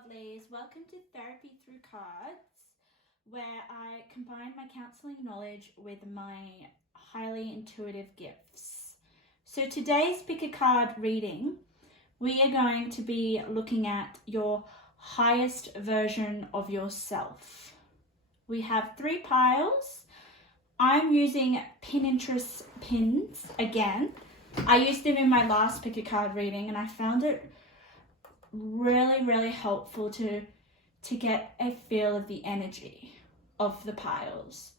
lovelies, welcome to Therapy Through Cards, where I combine my counselling knowledge with my highly intuitive gifts. So today's pick a card reading, we are going to be looking at your highest version of yourself. We have 3 piles. I'm using Pinterest pins again. I used them in my last pick a card reading and I found it really helpful to get a feel of the energy of the piles.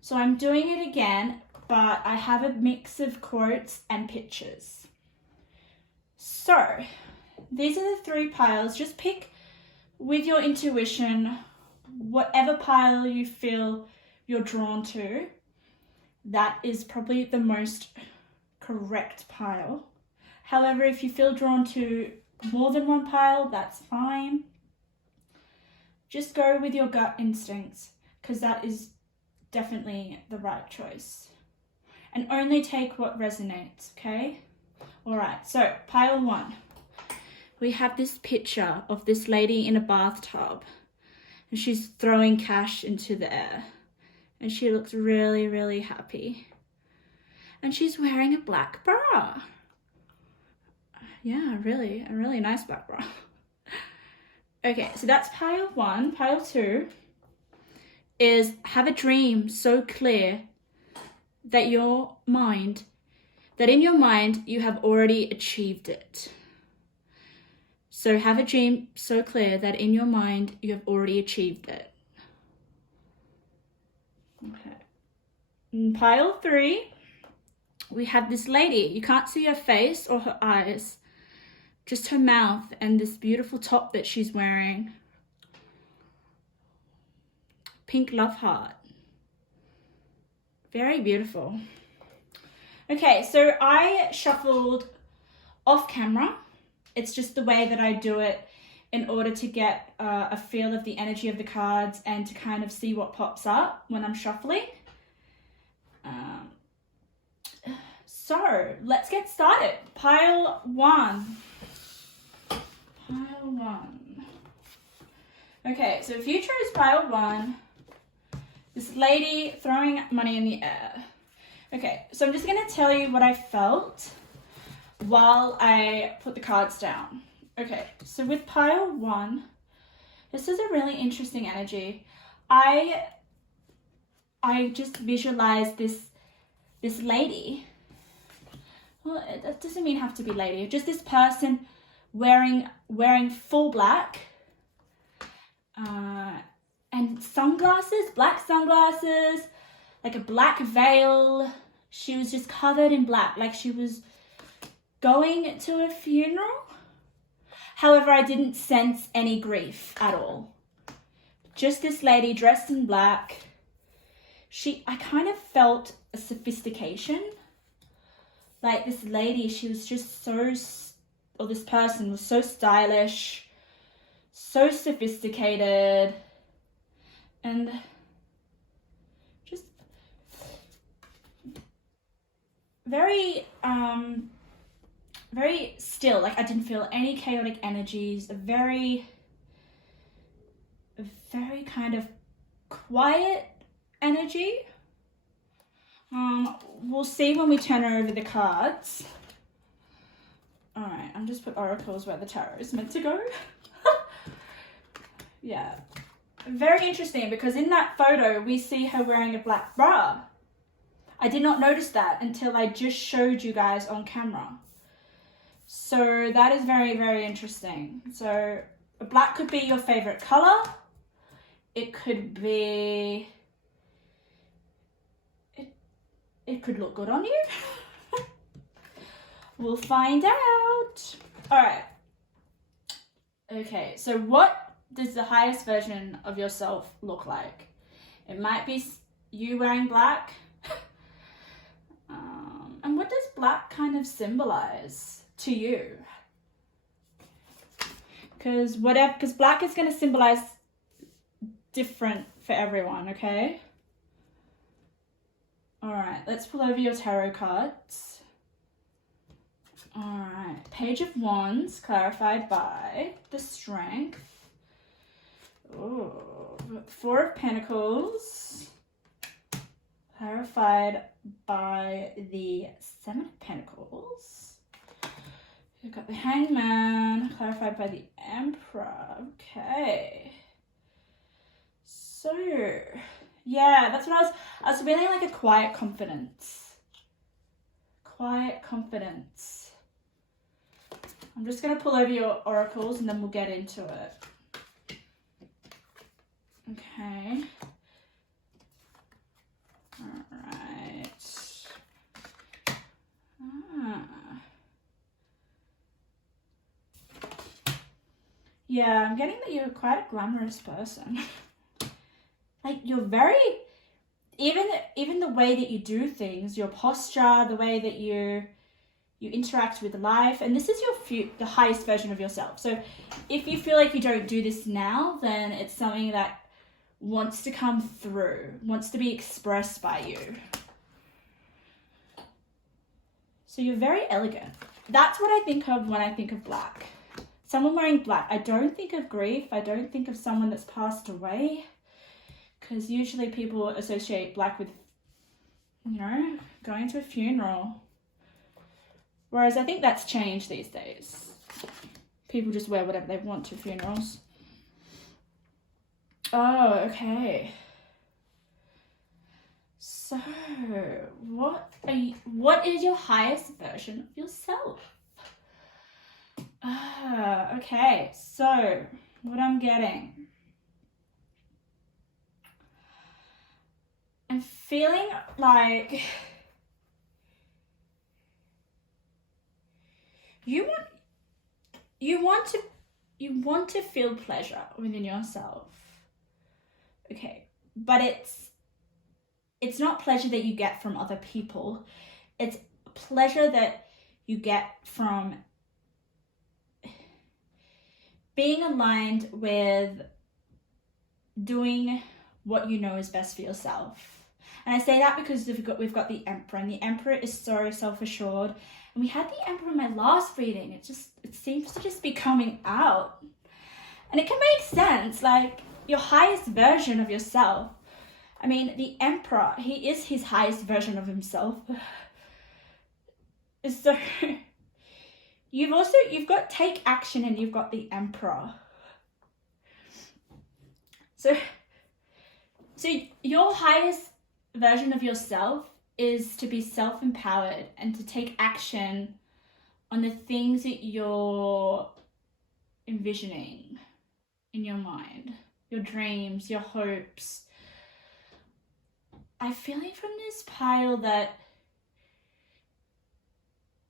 So I'm doing it again, but I have a mix of quotes and pictures. So these are the 3 piles. Just pick with your intuition whatever pile you feel you're drawn to. That is probably the most correct pile. However, if you feel drawn to more than one pile, that's fine. Just go with your gut instincts because that is definitely the right choice. And only take what resonates, okay? All right, so pile 1. We have this picture of this lady in a bathtub and she's throwing cash into the air and she looks really happy. And she's wearing a black bra. Yeah, a really nice black bra. Okay, so that's pile 1. Pile 2 is have a dream so clear that in your mind you have already achieved it. So have a dream so clear that in your mind you have already achieved it. Okay. In pile 3, we have this lady. You can't see her face or her eyes, just her mouth and this beautiful top that she's wearing. Pink love heart. Very beautiful. Okay, so I shuffled off camera. It's just the way that I do it in order to get a feel of the energy of the cards and to kind of see what pops up when I'm shuffling. So let's get started. Pile 1. Pile 1. Okay, so if you chose pile 1, this lady throwing money in the air. Okay, so I'm just going to tell you what I felt while I put the cards down. Okay, so with pile 1, this is a really interesting energy. I just visualized this lady. Well, it doesn't mean have to be lady. Just this person wearing full black and sunglasses, black sunglasses, like a black veil. She was just covered in black, like she was going to a funeral. However, I didn't sense any grief at all. Just this lady dressed in black. I kind of felt a sophistication. Like this lady, she was just this person was so stylish, so sophisticated, and just very still. Like I didn't feel any chaotic energies. A very kind of quiet energy. We'll see when we turn over the cards. All right, I'm just put oracles where the tarot is meant to go. Yeah, very interesting because in that photo we see her wearing a black bra. I did not notice that until I just showed you guys on camera. So that is very interesting. So black could be your favorite color. It could be, it could look good on you. We'll find out. All right. Okay, so what does the highest version of yourself look like? It might be you wearing black. And what does black kind of symbolize to you? Because black is going to symbolize different for everyone, okay? All right, let's pull over your tarot cards. All right, Page of Wands, clarified by the Strength. Oh, Four of Pentacles, clarified by the Seven of Pentacles. We've got the Hangman, clarified by the Emperor. Okay. So, yeah, that's what I was feeling, like a quiet confidence. Quiet confidence. I'm just going to pull over your oracles and then we'll get into it. Okay. All right. Yeah, I'm getting that you're quite a glamorous person. Like, you're very, even the way that you do things, your posture, the way that you interact with life, and this is the highest version of yourself. So if you feel like you don't do this now, then it's something that wants to come through, wants to be expressed by you. So you're very elegant. That's what I think of when I think of black. Someone wearing black. I don't think of grief. I don't think of someone that's passed away, because usually people associate black with, you know, going to a funeral. Whereas I think that's changed these days. People just wear whatever they want to funerals. Oh, okay. So, what is your highest version of yourself? Okay. So, what I'm getting, I'm feeling like you want to feel pleasure within yourself. Okay, but it's not pleasure that you get from other people. It's pleasure that you get from being aligned with doing what you know is best for yourself. And I say that because we've got the Emperor, and the Emperor is so self-assured. And we had the Emperor in my last reading. It seems to just be coming out. And it can make sense, like your highest version of yourself. I mean, the Emperor, he is his highest version of himself. So you've got take action, and you've got the Emperor. So your highest version of yourself is to be self-empowered and to take action on the things that you're envisioning in your mind, your dreams, your hopes. I'm feeling from this pile that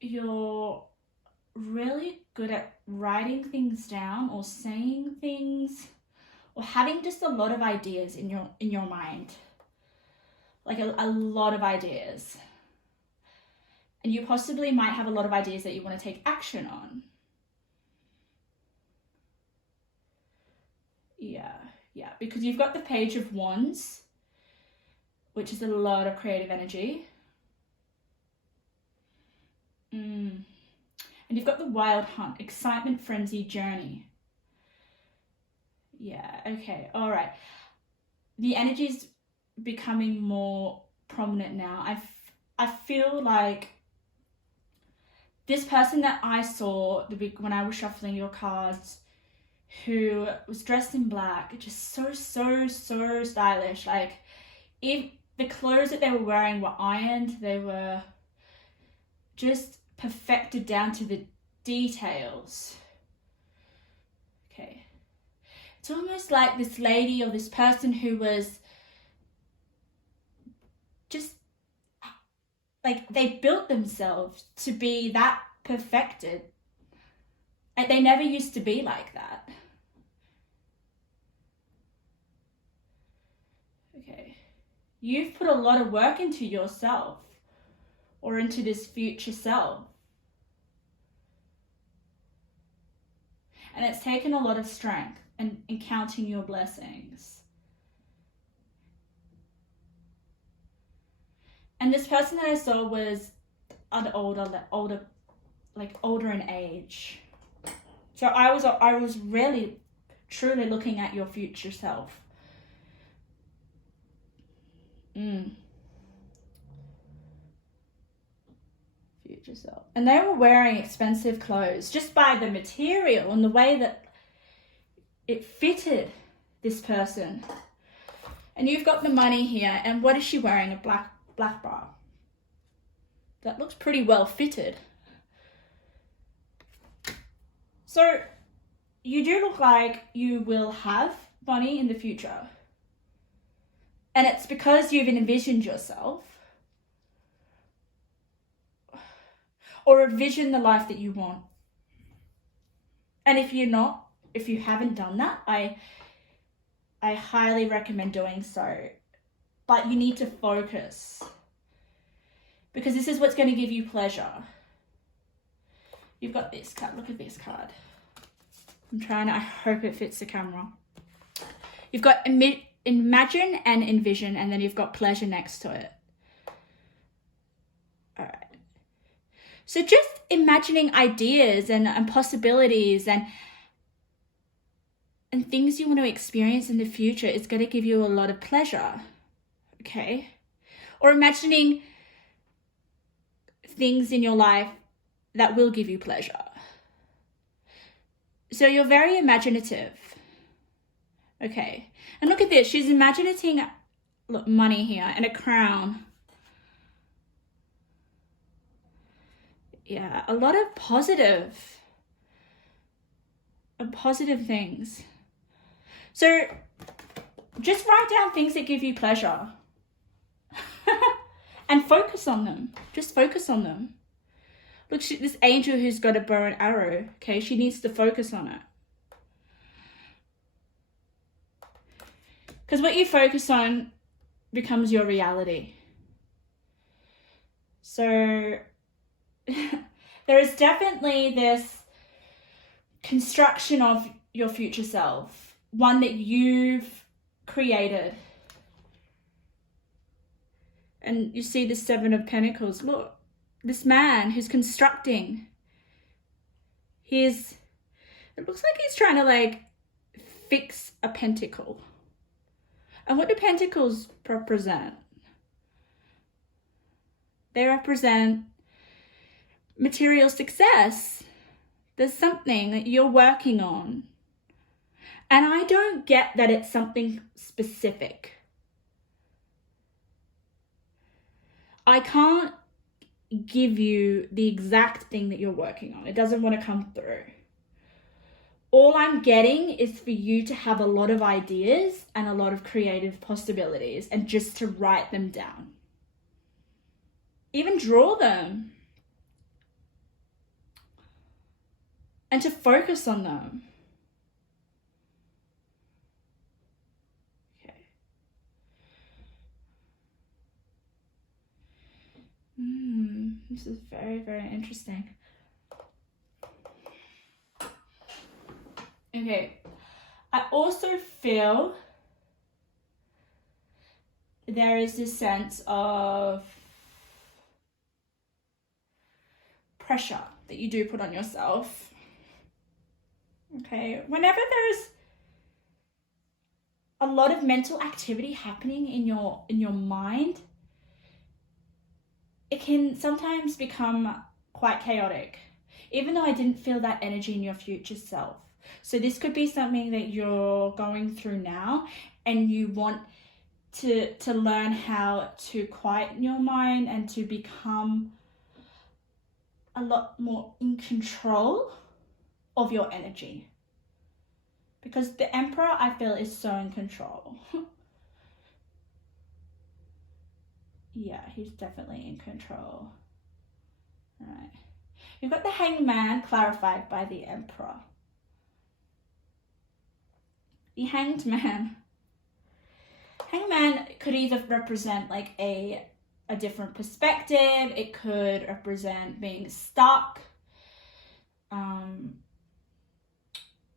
you're really good at writing things down or saying things or having just a lot of ideas in your mind. Like a lot of ideas. And you possibly might have a lot of ideas that you want to take action on. Yeah, because you've got the Page of Wands, which is a lot of creative energy. And you've got the Wild Hunt, excitement, frenzy, journey. Yeah, okay, all right. The energy's becoming more prominent now. I feel like this person that I saw when I was shuffling your cards, who was dressed in black, just so stylish. Like, if the clothes that they were wearing were ironed, they were just perfected down to the details. Okay. It's almost like this lady or this person who was just like, they built themselves to be that perfected. Like, they never used to be like that. Okay. You've put a lot of work into yourself or into this future self. And it's taken a lot of strength and counting your blessings. And this person that I saw was older in age. So I was really truly looking at your future self. Future self. And they were wearing expensive clothes just by the material and the way that it fitted this person. And you've got the money here, and what is she wearing? A black bra. That looks pretty well fitted. So you do look like you will have money in the future. And it's because you've envisioned yourself or envisioned the life that you want. And if you haven't done that, I highly recommend doing so. But you need to focus, because this is what's going to give you pleasure. You've got this card. Look at this card. I hope it fits the camera. You've got imagine and envision, and then you've got pleasure next to it. All right. So just imagining ideas and possibilities and things you want to experience in the future is going to give you a lot of pleasure, okay? Or imagining things in your life that will give you pleasure. So you're very imaginative, okay? And look at this, she's imagining money here and a crown. Yeah, a lot of positive things. So just write down things that give you pleasure and focus on them. Just focus on them. Look, this angel who's got a bow and arrow, okay? She needs to focus on it. Because what you focus on becomes your reality. So there is definitely this construction of your future self, one that you've created. And you see the Seven of Pentacles. Look, this man who's constructing, it looks like he's trying to fix a pentacle. And what do pentacles represent? They represent material success. There's something that you're working on. And I don't get that it's something specific. I can't give you the exact thing that you're working on. It doesn't want to come through. All I'm getting is for you to have a lot of ideas and a lot of creative possibilities and just to write them down. Even draw them. And to focus on them. Okay. This is very, very interesting. Okay. I also feel there is this sense of pressure that you do put on yourself. Okay, whenever there's a lot of mental activity happening in your mind, it can sometimes become quite chaotic, even though I didn't feel that energy in your future self. So this could be something that you're going through now, and you want to learn how to quieten your mind and to become a lot more in control of your energy. Because the Emperor, I feel, is so in control. Yeah, he's definitely in control. All right. You've got the Hangman clarified by the Emperor. The Hanged Man. Hangman could either represent a different perspective. It could represent being stuck.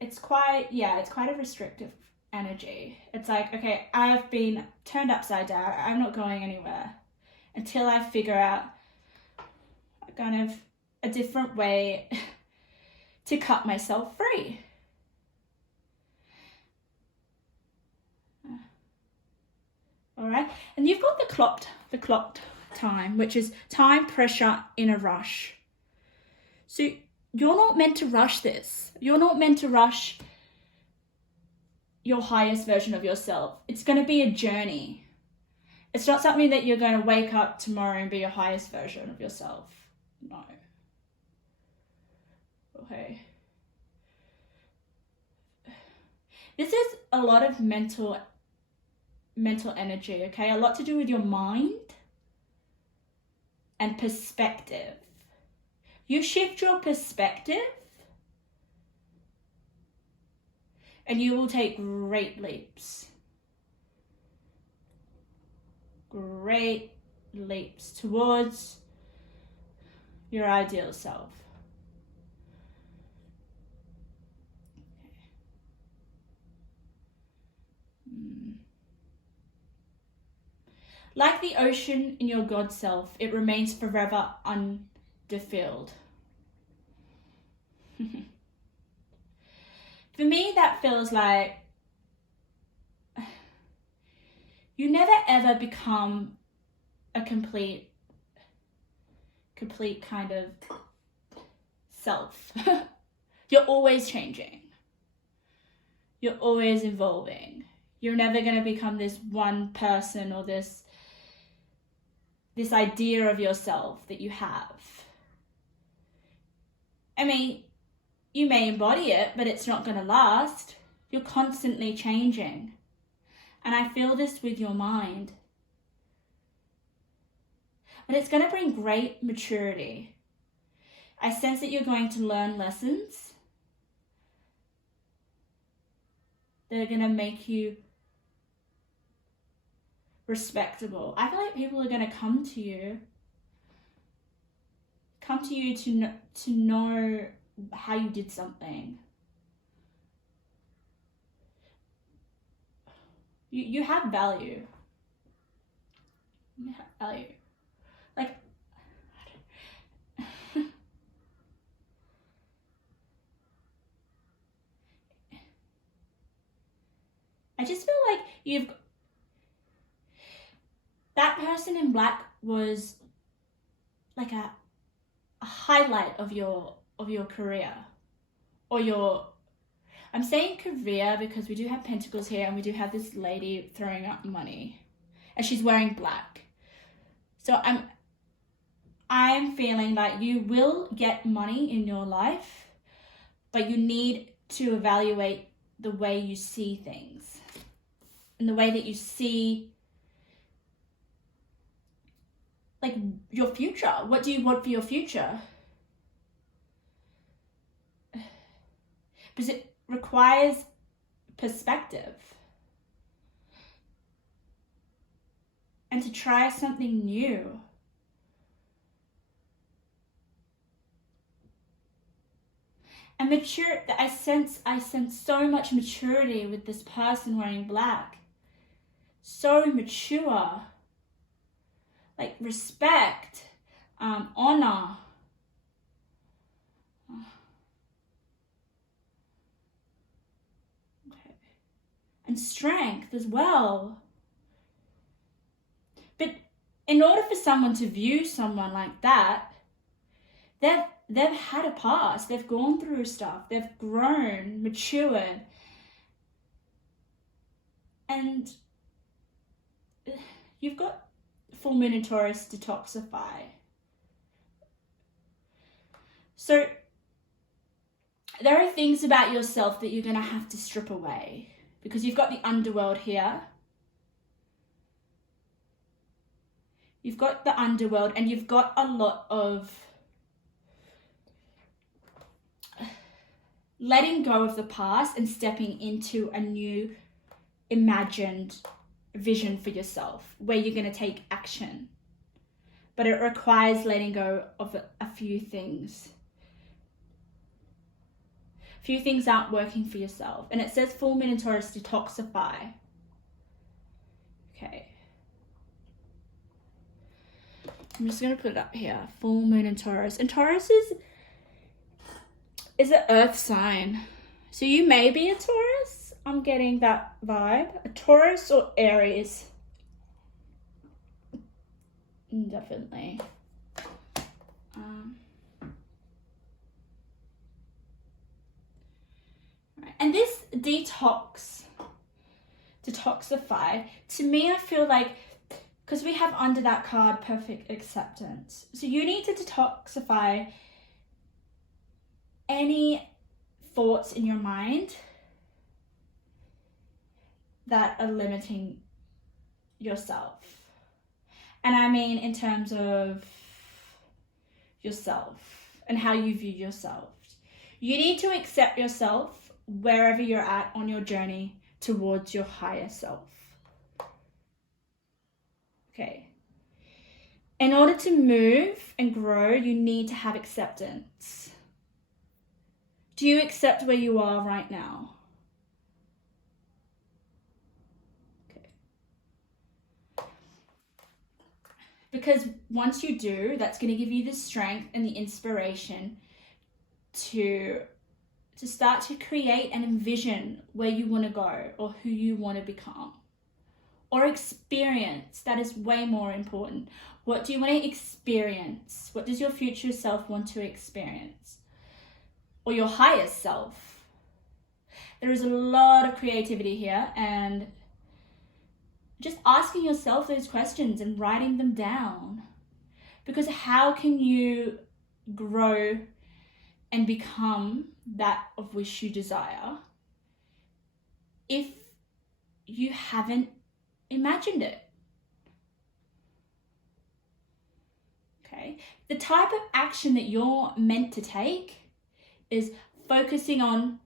It's quite a restrictive energy. It's like, okay, I've been turned upside down. I'm not going anywhere until I figure out kind of a different way to cut myself free. And you've got the clocked time, which is time, pressure, in a rush. So you're not meant to rush this. You're not meant to rush your highest version of yourself. It's going to be a journey. It's not something that you're going to wake up tomorrow and be your highest version of yourself. No. Okay. This is a lot of mental energy, okay? A lot to do with your mind and perspective. You shift your perspective and you will take great leaps. Great leaps towards your ideal self. Like the ocean in your God self, it remains forever undefilled. For me, that feels like you never ever become a complete kind of self. You're always changing. You're always evolving. You're never going to become this one person or this idea of yourself that you have. I mean, you may embody it, but it's not going to last. You're constantly changing. And I feel this with your mind. But it's going to bring great maturity. I sense that you're going to learn lessons that are going to make you respectable. I feel like people are going to come to you to know how you did something. You have value. You have value. Like, I just feel like that person in black was like a highlight of your career, or I'm saying career because we do have pentacles here and we do have this lady throwing up money and she's wearing black. So I'm feeling like you will get money in your life, but you need to evaluate the way you see things and the way that you see like your future. What do you want for your future? Because it requires perspective and to try something new. And I sense so much maturity with this person wearing black. So mature. Like respect, honor. Okay. And strength as well. But in order for someone to view someone like that, they've had a past, they've gone through stuff, they've grown, matured. And you've got full moon in Taurus detoxify. So there are things about yourself that you're going to have to strip away because you've got the underworld here. You've got the underworld and you've got a lot of letting go of the past and stepping into a new imagined vision for yourself where you're going to take action. But it requires letting go of a few things. A few things aren't working for yourself. And it says full moon in Taurus detoxify. Okay. I'm just going to put it up here. Full moon in Taurus. And Taurus is an earth sign. So you may be a Taurus. I'm getting that vibe. A Taurus or Aries. Definitely. Right. And this detoxify, to me, I feel like, because we have under that card perfect acceptance. So you need to detoxify any thoughts in your mind that are limiting yourself. And I mean in terms of yourself and how you view yourself. You need to accept yourself wherever you're at on your journey towards your higher self. Okay. In order to move and grow, you need to have acceptance. Do you accept where you are right now? Okay. Because once you do, that's going to give you the strength and the inspiration to start to create and envision where you want to go or who you want to become. Or experience. That is way more important. What do you want to experience? What does your future self want to experience? Or your higher self? There is a lot of creativity here, and just asking yourself those questions and writing them down. Because how can you grow and become that of which you desire if you haven't imagined it? Okay. The type of action that you're meant to take is focusing on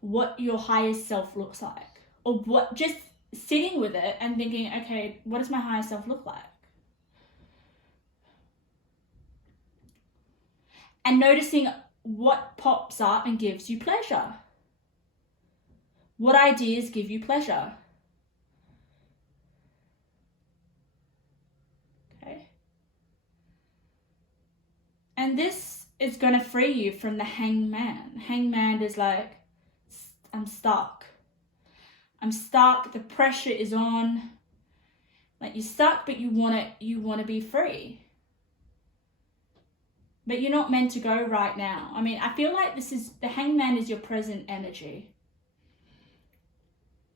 what your highest self looks like, or what, just sitting with it and thinking, okay, what does my higher self look like? And noticing what pops up and gives you pleasure. What ideas give you pleasure? And this is going to free you from the hangman. Hangman is like, I'm stuck. I'm stuck. The pressure is on. Like, you're stuck, but you want to be free. But you're not meant to go right now. I mean, I feel like the hangman is your present energy.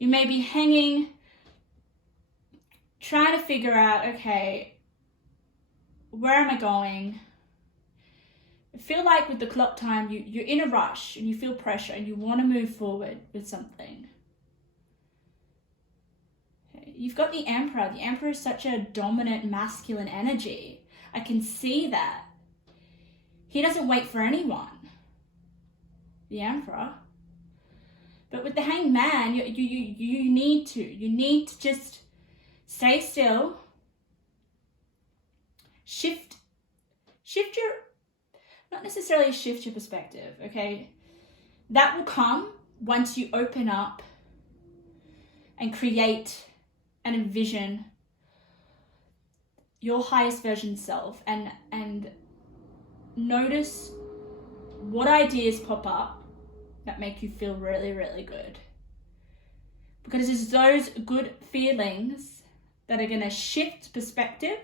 You may be hanging, trying to figure out, okay, where am I going? I feel like with the clock time, you're in a rush and you feel pressure and you want to move forward with something. Okay. You've got the Emperor. The Emperor is such a dominant masculine energy. I can see that. He doesn't wait for anyone. The Emperor. But with the Hangman, you need to just stay still. Shift your, not necessarily shift your perspective, okay? That will come once you open up and create and envision your highest version self and notice what ideas pop up that make you feel really, really good. Because it's those good feelings that are going to shift perspective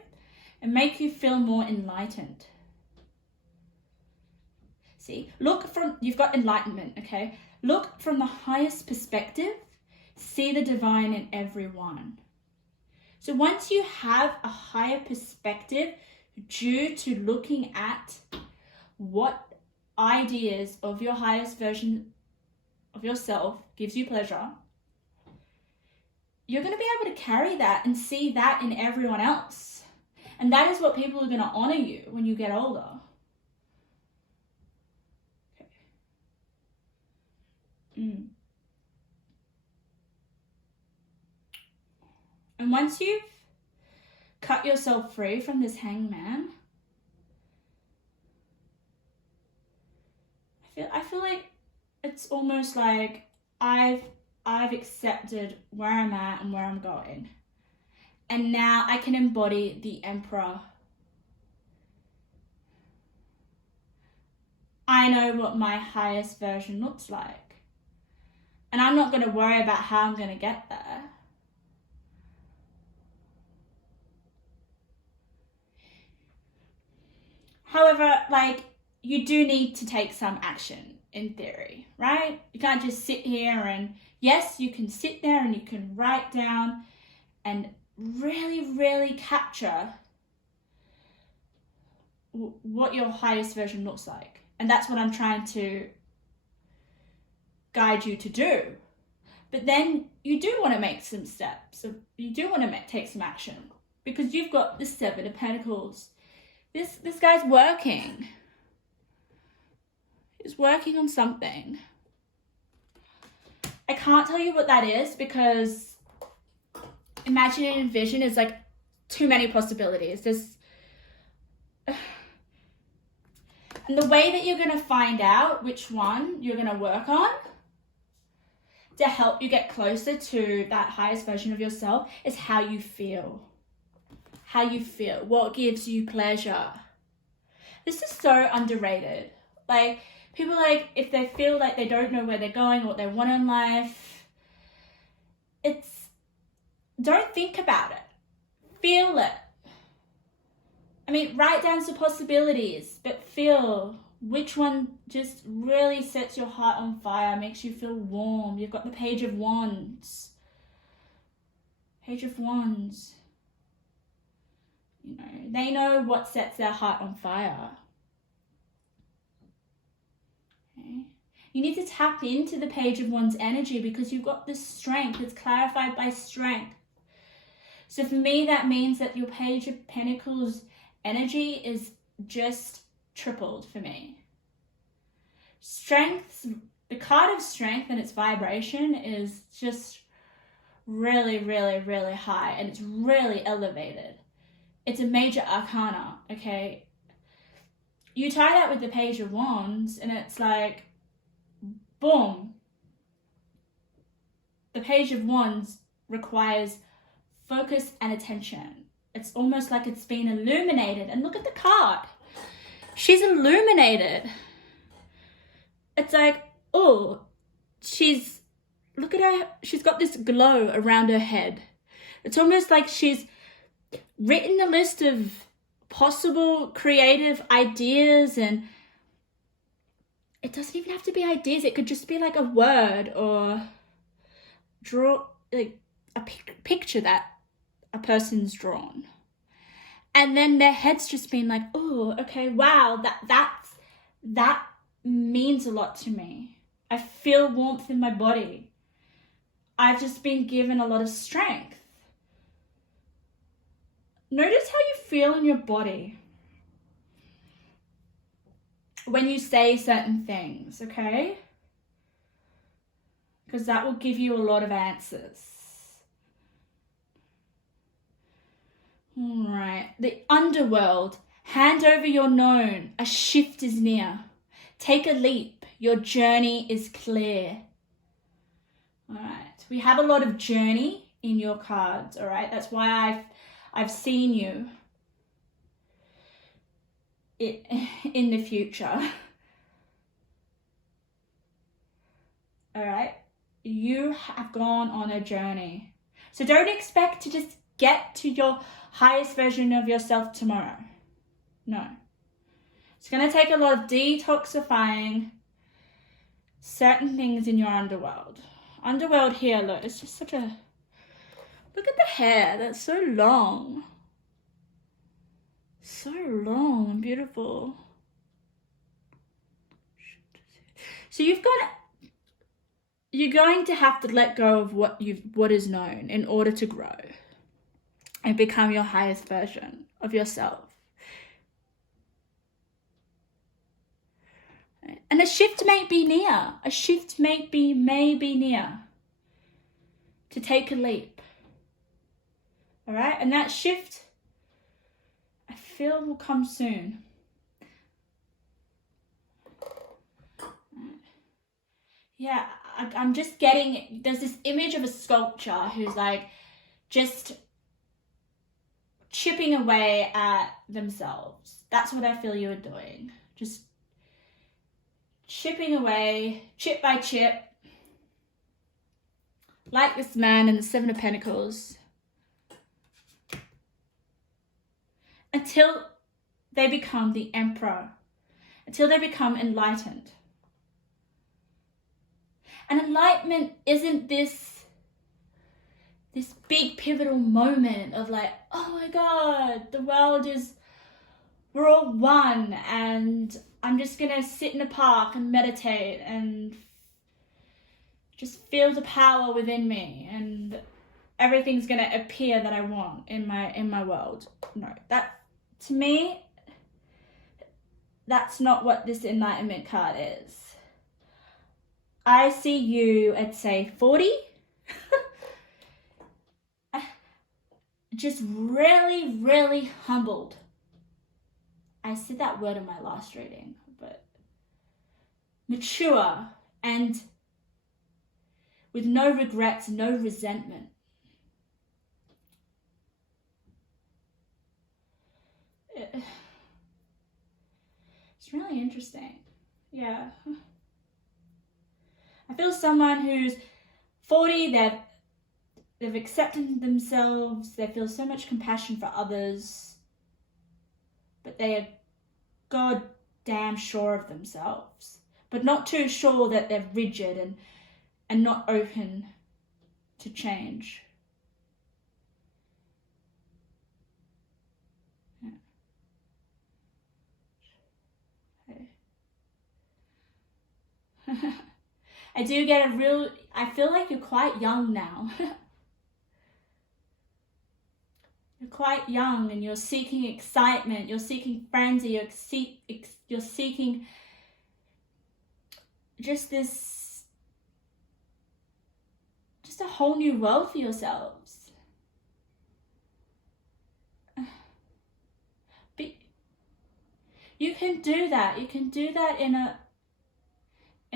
and make you feel more enlightened. See, you've got enlightenment, okay? Look from the highest perspective, see the divine in everyone. So once you have a higher perspective due to looking at what ideas of your highest version of yourself gives you pleasure, you're going to be able to carry that and see that in everyone else. And that is what people are going to honor you when you get older. And once you've cut yourself free from this hangman, I feel like it's almost like I've accepted where I'm at and where I'm going. And now I can embody the Emperor. I know what my highest version looks like. And I'm not going to worry about how I'm going to get there. However, like, you do need to take some action in theory, right? You can't just sit here and, yes, you can sit there and you can write down and really, really capture what your highest version looks like. And that's what I'm trying to guide you to do. But then you do want to make some steps. So you do want to take some action because you've got the Seven of Pentacles. This guy's working. He's working on something. I can't tell you what that is because imagining and vision is like too many possibilities. And the way that you're going to find out which one you're going to work on to help you get closer to that highest version of yourself is how you feel. How you feel. What gives you pleasure. This is so underrated. Like, people, like, if they feel like they don't know where they're going or what they want in life, don't think about it. Feel it. I mean, write down some possibilities, but feel which one just really sets your heart on fire, makes you feel warm. You've got the Page of Wands. Page of Wands. You know, they know what sets their heart on fire. Okay. You need to tap into the Page of Wands energy because you've got this strength. It's clarified by strength. So for me, that means that your Page of Pentacles energy is just tripled for me. Strength, the card of strength and its vibration is just really, really, really high and it's really elevated. It's a major arcana, okay? You tie that with the Page of Wands and it's like, boom. The Page of Wands requires focus and attention. It's almost like it's been illuminated. And look at the card. She's illuminated. It's like, oh, look at her. She's got this glow around her head. It's almost like she's written a list of possible creative ideas, and it doesn't even have to be ideas. It could just be like a word or draw like a picture that a person's drawn. And then their head's just been like, oh, okay, wow, that means a lot to me. I feel warmth in my body. I've just been given a lot of strength. Notice how you feel in your body when you say certain things, okay? Because that will give you a lot of answers. All right, the underworld. Hand over your known. A shift is near. Take a leap. Your journey is clear. All right, we have a lot of journey in your cards. All right, that's why I've seen you in the future. All right, you have gone on a journey. So don't expect to just get to your highest version of yourself tomorrow. No. It's going to take a lot of detoxifying certain things in your underworld. Underworld here, look, it's just such a... Look at the hair, that's so long. So long and beautiful. So you're going to have to let go of what is known in order to grow and become your highest version of yourself. And a shift may be near. A shift may be near to take a leap. All right? And that shift, I feel, will come soon. Yeah, I'm just getting, there's this image of a sculptor who's like just chipping away at themselves. That's what I feel you are doing. Just chipping away, chip by chip. Like this man in the Seven of Pentacles. Until they become the emperor, until they become enlightened. And enlightenment isn't this big pivotal moment of like, oh my God, we're all one, and I'm just gonna sit in a park and meditate and just feel the power within me, and everything's gonna appear that I want in my world. No, that, to me, that's not what this enlightenment card is. I see you at, say, 40, just really, really humbled. I said that word in my last reading, but mature and with no regrets, no resentment. It's really interesting. Yeah. I feel someone who's 40, they've accepted themselves, they feel so much compassion for others, but they are goddamn sure of themselves, but not too sure that they're rigid and not open to change. Yeah. Okay. I do get I feel like you're quite young now. You're quite young and you're seeking excitement, you're seeking frenzy, you're seeking just a whole new world for yourselves. But you can do that. You can do that in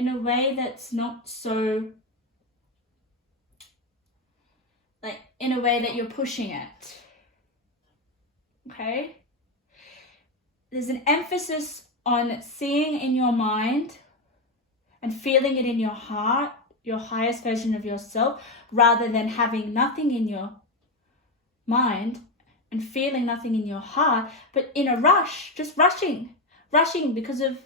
a way that's not so, like, in a way that you're pushing it. Okay? There's an emphasis on seeing in your mind and feeling it in your heart, your highest version of yourself, rather than having nothing in your mind and feeling nothing in your heart, but in a rush, just rushing because of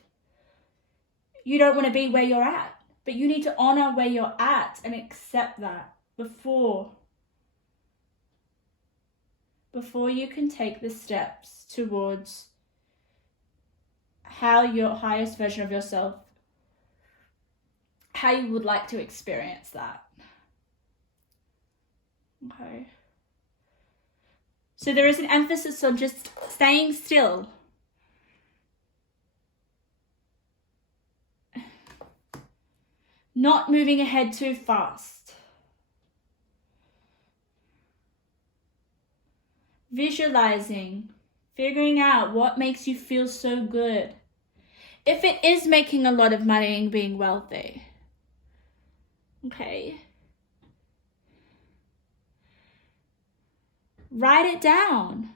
you don't want to be where you're at. But you need to honor where you're at and accept that before you can take the steps towards how your highest version of yourself, how you would like to experience that. Okay. So there is an emphasis on just staying still. Not moving ahead too fast. Visualizing, figuring out what makes you feel so good. If it is making a lot of money and being wealthy, okay, write it down.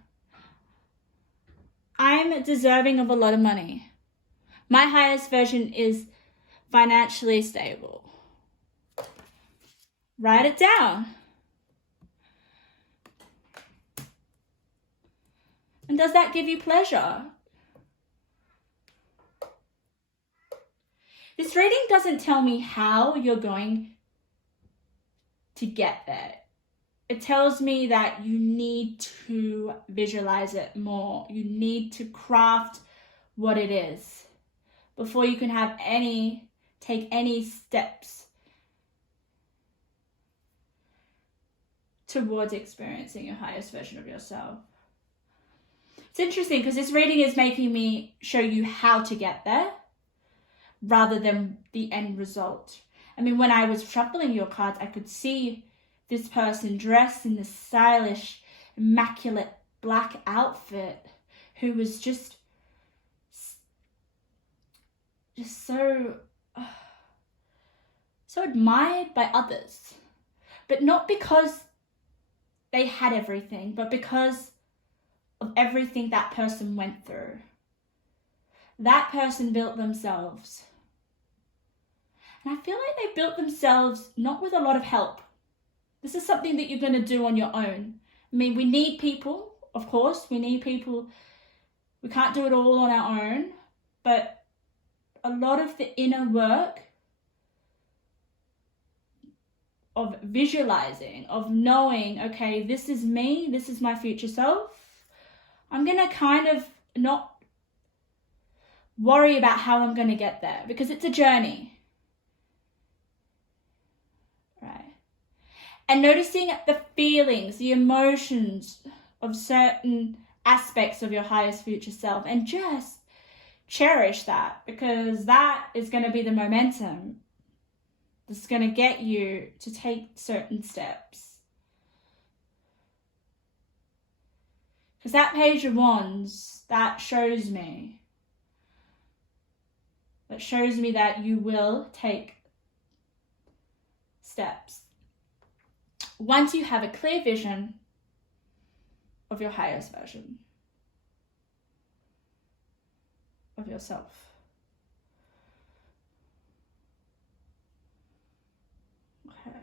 I'm deserving of a lot of money. My highest version is financially stable. Write it down. And does that give you pleasure? This reading doesn't tell me how you're going to get there. It tells me that you need to visualize it more. You need to craft what it is before you can take any steps towards experiencing your highest version of yourself. It's interesting because this reading is making me show you how to get there rather than the end result. I mean, when I was shuffling your cards, I could see this person dressed in this stylish, immaculate black outfit who was just so admired by others. But not because they had everything, but because of everything that person went through. That person built themselves. And I feel like they built themselves not with a lot of help. This is something that you're going to do on your own. I mean, we need people, of course. We need people We can't do it all on our own, but a lot of the inner work of visualizing, of knowing, okay, this is me, this is my future self. I'm going to kind of not worry about how I'm going to get there, because it's a journey. Right? And noticing the feelings, the emotions of certain aspects of your highest future self, and just cherish that, because that is going to be the momentum that's going to get you to take certain steps. Because that Page of Wands, that shows me that you will take steps once you have a clear vision of your highest version of yourself. Okay.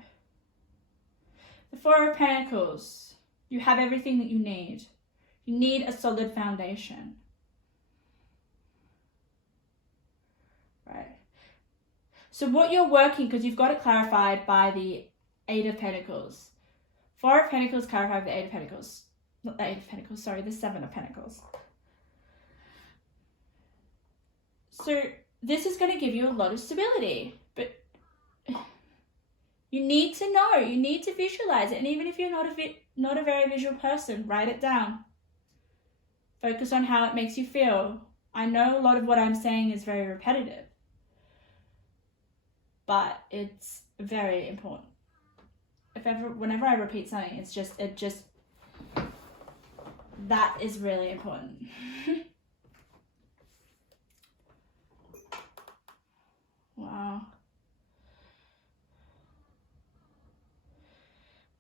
The Four of Pentacles. You have everything that you need. You need a solid foundation. Right. So what you're working, because you've got it clarified by the Eight of Pentacles. Four of Pentacles clarified by the Eight of Pentacles. Not the Eight of Pentacles, sorry, the Seven of Pentacles. So this is going to give you a lot of stability, but you need to know, you need to visualize it. And even if you're not a very visual person, write it down. Focus on how it makes you feel. I know a lot of what I'm saying is very repetitive, but it's very important. Whenever I repeat something, that is really important. Wow.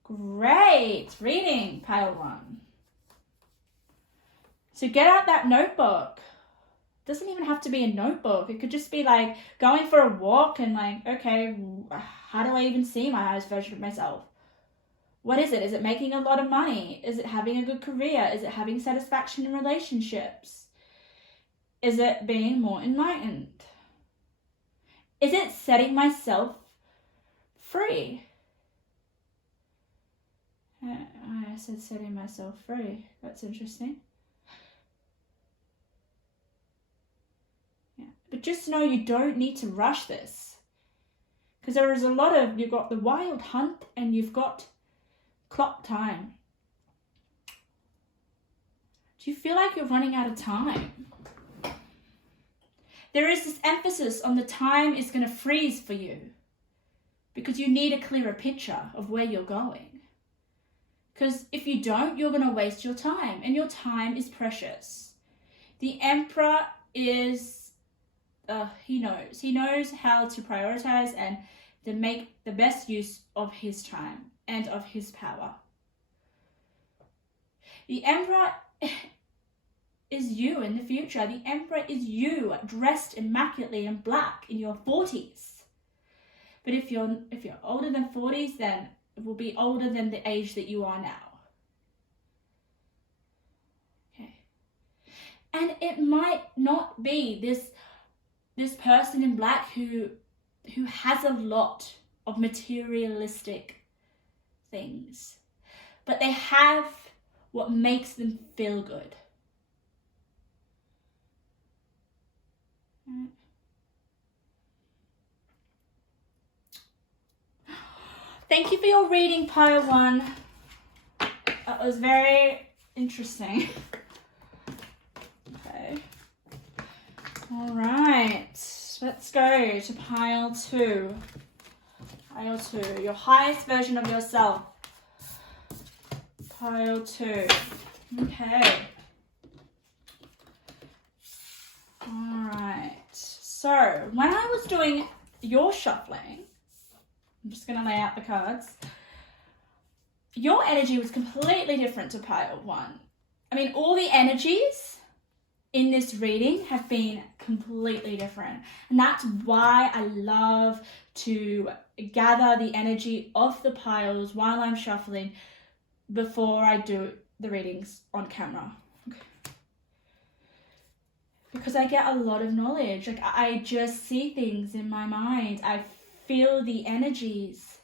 Great reading, pile one. So get out that notebook. It doesn't even have to be a notebook. It could just be like going for a walk and like, okay, how do I even see my highest version of myself? What is it? Is it making a lot of money? Is it having a good career? Is it having satisfaction in relationships? Is it being more enlightened? Is it setting myself free? I said setting myself free. That's interesting. Yeah. But just know you don't need to rush this. Because there is you've got the wild hunt and you've got clock time. Do you feel like you're running out of time? There is this emphasis on the time is going to freeze for you because you need a clearer picture of where you're going. Because if you don't, you're going to waste your time, and your time is precious. The Emperor is, he knows how to prioritize and to make the best use of his time and of his power. The Emperor is you in the future. The Emperor is you dressed immaculately in black in your 40s. But if you're older than 40s, then it will be older than the age that you are now. Okay. And it might not be this person in black who has a lot of materialistic things, but they have what makes them feel good. Thank you for your reading, pile one. That was very interesting. Okay. All right. Let's go to pile two. Pile two. Your highest version of yourself. Pile two. Okay. All right. So when I was doing your shuffling, I'm just going to lay out the cards. Your energy was completely different to pile one. I mean, all the energies in this reading have been completely different. And that's why I love to gather the energy of the piles while I'm shuffling before I do the readings on camera. Okay. because I get a lot of knowledge. Like, I just see things in my mind. I feel the energies.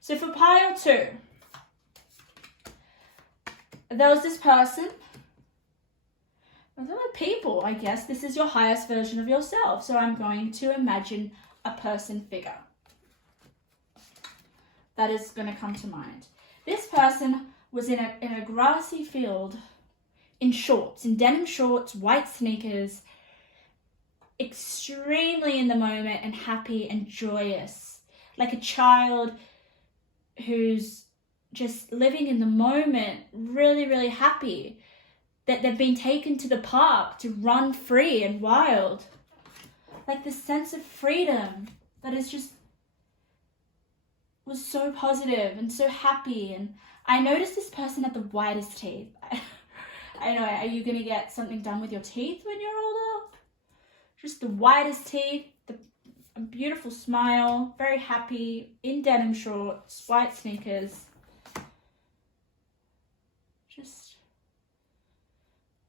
So for pile 2, there was this person. There are people, I guess. This is your highest version of yourself. So I'm going to imagine a person figure. That is going to come to mind. This person was in a grassy field in shorts, in denim shorts, white sneakers, extremely in the moment and happy and joyous, like a child who's just living in the moment, really, really happy that they've been taken to the park to run free and wild. Like this sense of freedom that is just was so positive and so happy. And I noticed this person had the whitest teeth. I know, are you going to get something done with your teeth when you're older? Just the whitest teeth, a beautiful smile, very happy, in denim shorts, white sneakers. Just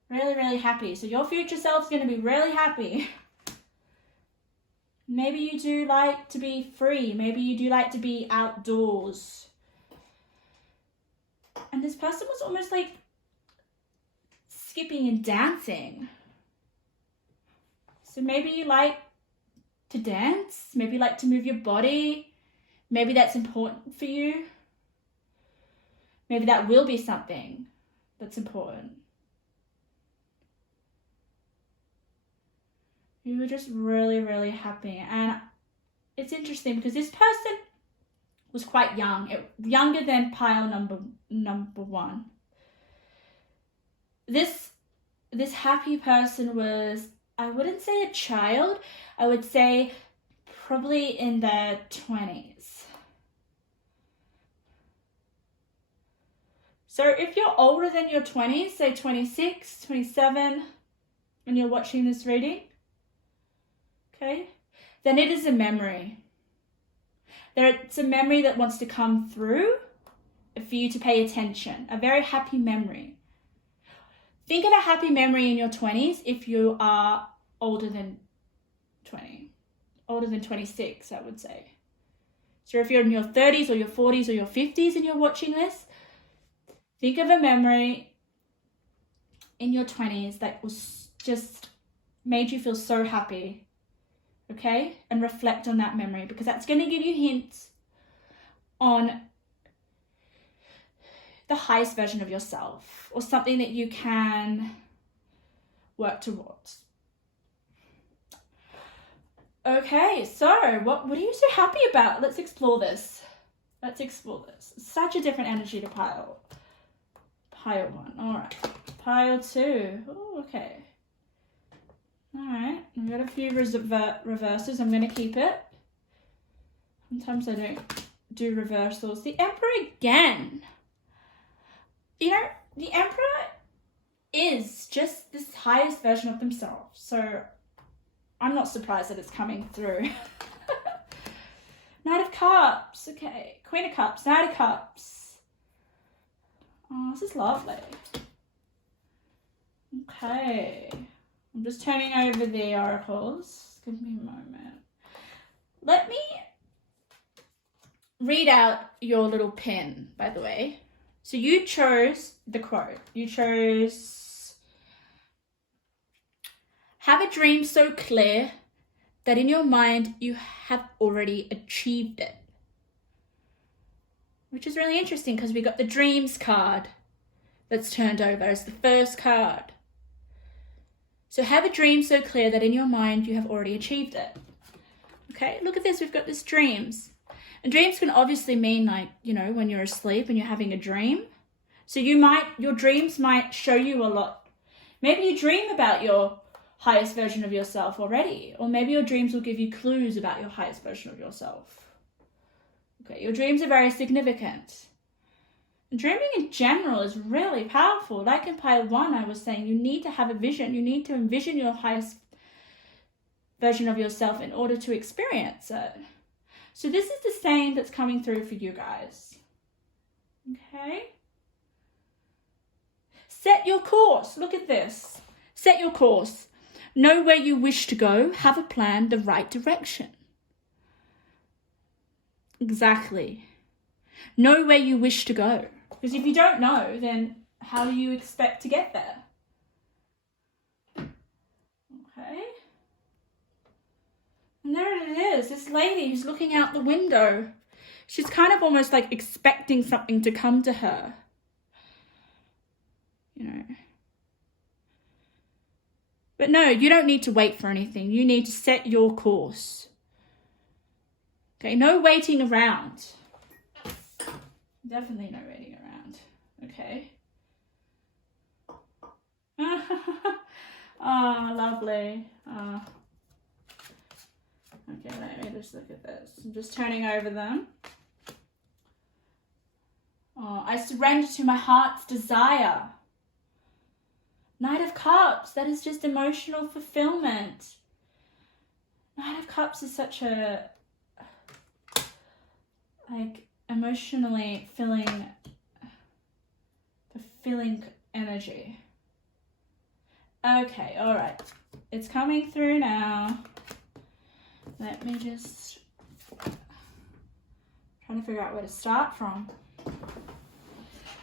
really, really happy. So your future self's going to be really happy. Maybe you do like to be free. Maybe you do like to be outdoors. And this person was almost like skipping and dancing. So maybe you like to dance. Maybe you like to move your body. Maybe that's important for you. Maybe that will be something that's important. You were just really, really happy. And it's interesting because this person was quite young, younger than pile number 1. This happy person was, I wouldn't say a child, I would say probably in their 20s. So if you're older than your 20s, say 26, 27, and you're watching this reading, okay, then it is a memory. It's a memory that wants to come through for you to pay attention, a very happy memory. Think of a happy memory in your 20s if you are older than 20, older than 26, I would say. So if you're in your 30s or your 40s or your 50s and you're watching this, think of a memory in your 20s that was just made you feel so happy. Okay, and reflect on that memory because that's going to give you hints on the highest version of yourself or something that you can work towards. Okay, so what are you so happy about? Let's explore this. Such a different energy to pile 1. All right, pile 2. Oh, okay. Alright, we've got a few reverses. I'm going to keep it. Sometimes I don't do reversals. The Emperor again. You know, the Emperor is just this highest version of themselves. So I'm not surprised that it's coming through. Knight of Cups. Okay. Queen of Cups. Knight of Cups. Oh, this is lovely. Okay. I'm just turning over the oracles. Give me a moment. Let me read out your little pin, by the way. So you chose the quote. You chose, have a dream so clear that in your mind you have already achieved it. Which is really interesting because we got the dreams card that's turned over as the first card. So have a dream so clear that in your mind you have already achieved it. Okay, look at this. We've got this dreams. And dreams can obviously mean like, you know, when you're asleep and you're having a dream. So your dreams might show you a lot. Maybe you dream about your highest version of yourself already. Or maybe your dreams will give you clues about your highest version of yourself. Okay, your dreams are very significant. Dreaming in general is really powerful. Like in pile 1, I was saying, you need to have a vision. You need to envision your highest version of yourself in order to experience it. So this is the same that's coming through for you guys. Okay? Set your course. Look at this. Set your course. Know where you wish to go. Have a plan, the right direction. Exactly. Know where you wish to go. Because if you don't know, then how do you expect to get there? Okay. And there it is. This lady who's looking out the window. She's kind of almost like expecting something to come to her. You know. But no, you don't need to wait for anything. You need to set your course. Okay, no waiting around. Definitely no waiting around. Okay. Oh, lovely. Okay, let me just look at this. I'm just turning over them. Oh, I surrender to my heart's desire. Knight of Cups, that is just emotional fulfillment. Knight of Cups is such a, like, emotionally fulfilling energy. Okay, all right. It's coming through now. Let me just trying to figure out where to start from.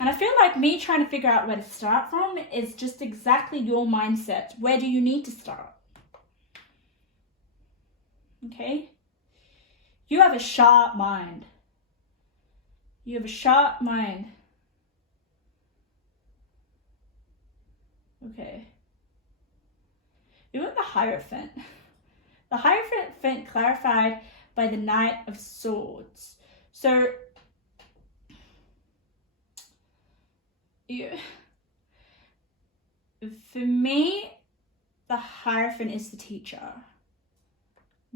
And I feel like me trying to figure out where to start from is just exactly your mindset. Where do you need to start? Okay? You have a sharp mind. You have a sharp mind. Okay. You have the Hierophant. The Hierophant clarified by the Knight of Swords. So, for me, the Hierophant is the teacher.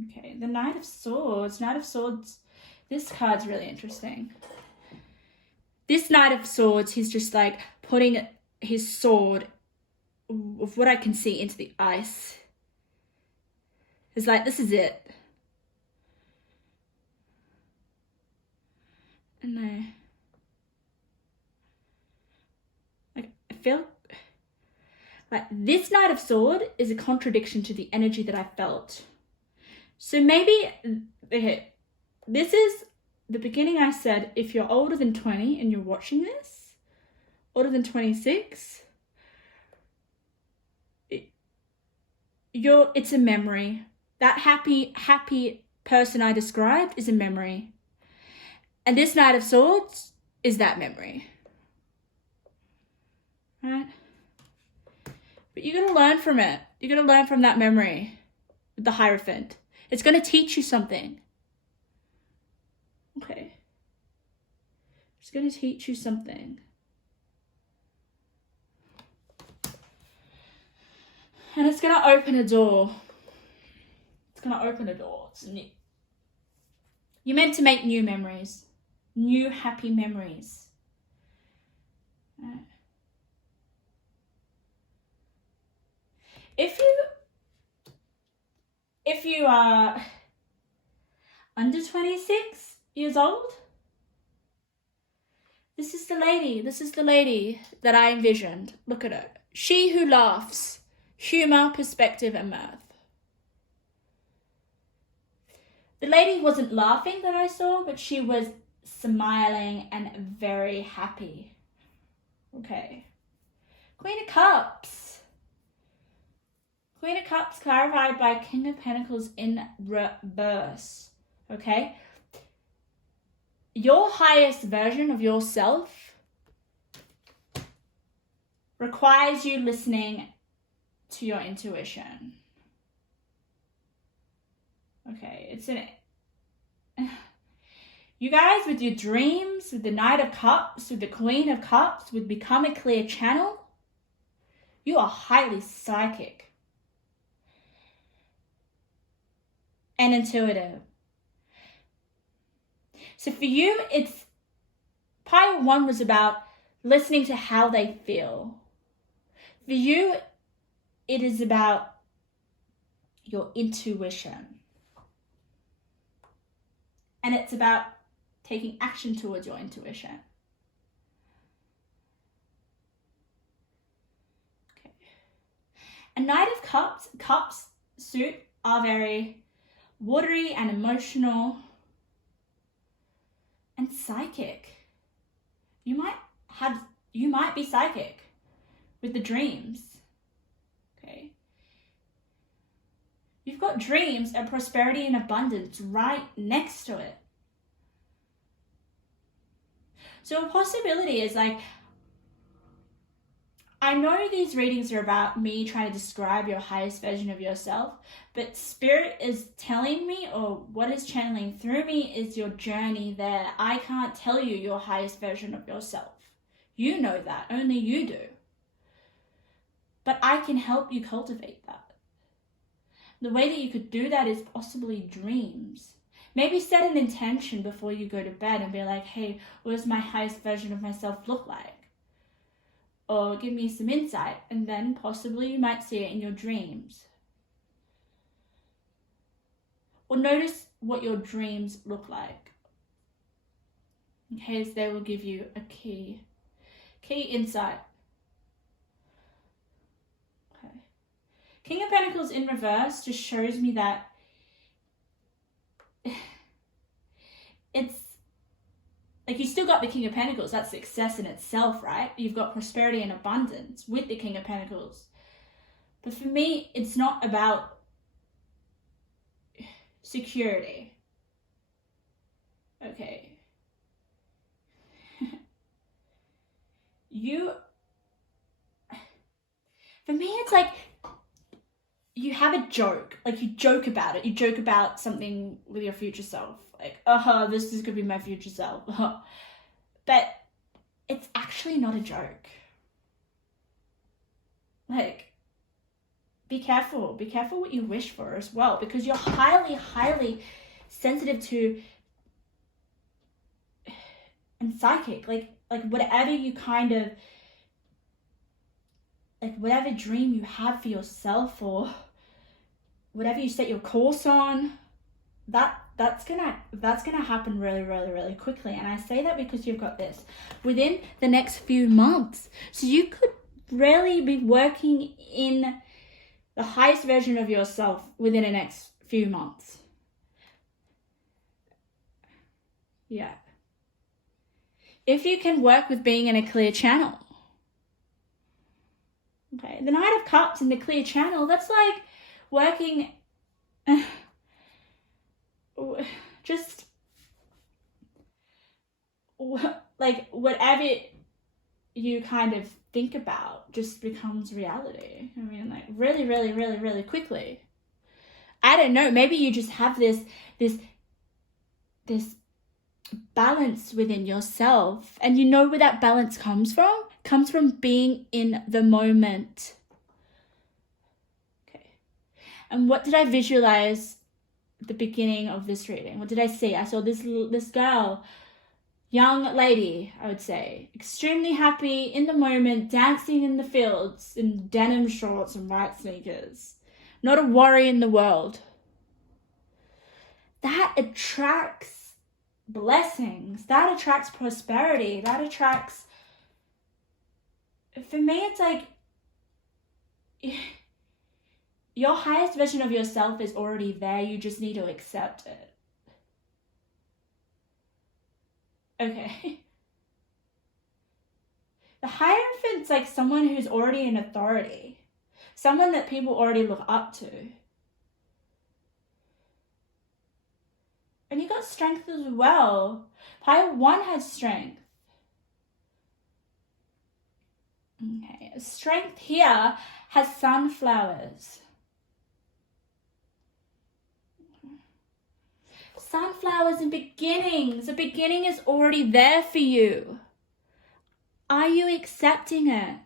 Okay, the Knight of Swords. Knight of Swords, this card's really interesting. This Knight of Swords, he's just like putting his sword, of what I can see, into the ice. It's like, this is it. And I feel like this Knight of Sword is a contradiction to the energy that I felt. So maybe, okay, this is the beginning. I said, if you're older than 20 and you're watching this, older than 26, it's a memory. That happy person I described is a memory. And this Knight of Swords is that memory. Right? But you're going to learn from it. You're going to learn from that memory with the Hierophant. It's going to teach you something. Okay. It's going to teach you something. And it's going to open a door. It's going to open a door. You're meant to make new memories. New happy memories. Right. If you are under 26 years old, this is the lady that I envisioned. Look at her. She who laughs. Humor, perspective, and mirth. The lady wasn't laughing that I saw, but she was smiling and very happy. Okay. Queen of Cups. Queen of Cups clarified by King of Pentacles in reverse. Okay? Your highest version of yourself requires you listening to your intuition. Okay, you guys, with your dreams, with the Knight of Cups, with the Queen of Cups, with Become a Clear Channel, you are highly psychic and intuitive. So for you, it's pile 1 was about listening to how they feel. For you, it is about your intuition. And it's about taking action towards your intuition. A Knight of Cups suit are very watery and emotional and psychic. You might be psychic with the dreams. Okay. You've got dreams and prosperity and abundance right next to it. So a possibility is like, I know these readings are about me trying to describe your highest version of yourself, but Spirit is telling me, or what is channeling through me, is your journey there. I can't tell you your highest version of yourself. You know that, only you do. But I can help you cultivate that. The way that you could do that is possibly dreams. Maybe set an intention before you go to bed and be like, hey, what does my highest version of myself look like? Or give me some insight, and then possibly you might see it in your dreams. Or notice what your dreams look like, in case they will give you a key insight. Okay. King of Pentacles in reverse just shows me that it's like you still got the King of Pentacles. That's success in itself, right? You've got prosperity and abundance with the King of Pentacles. But for me, it's not about security. Okay. For me, it's like you have a joke. Like you joke about it. You joke about something with your future self. Like, this is going to be my future self. But it's actually not a joke. Like, be careful. Be careful what you wish for as well, because you're highly, highly sensitive to and psychic. Like whatever you kind of, like whatever dream you have for yourself, or whatever you set your course on, that's gonna happen really, really, really quickly. And I say that because you've got this within the next few months. So you could really be working in the highest version of yourself within the next few months. Yeah. If you can work with being in a clear channel. Okay, the Knight of Cups in the clear channel, that's like working just like whatever you kind of think about just becomes reality. I mean, like really, really, really, really quickly. I don't know, maybe you just have this balance within yourself, and you know where that balance comes from being in the moment. Okay. And what did I visualize at the beginning of this reading? What did I see? I saw this girl, young lady, I would say, extremely happy in the moment, dancing in the fields in denim shorts and white sneakers. Not a worry in the world. That attracts blessings. That attracts prosperity. That attracts... For me, it's like your highest version of yourself is already there. You just need to accept it. Okay. The Hierophant's like someone who's already in authority. Someone that people already look up to. And you got strength as well. Pile 1 has strength. Okay, strength here has sunflowers. Sunflowers and beginnings. A beginning is already there for you. Are you accepting it?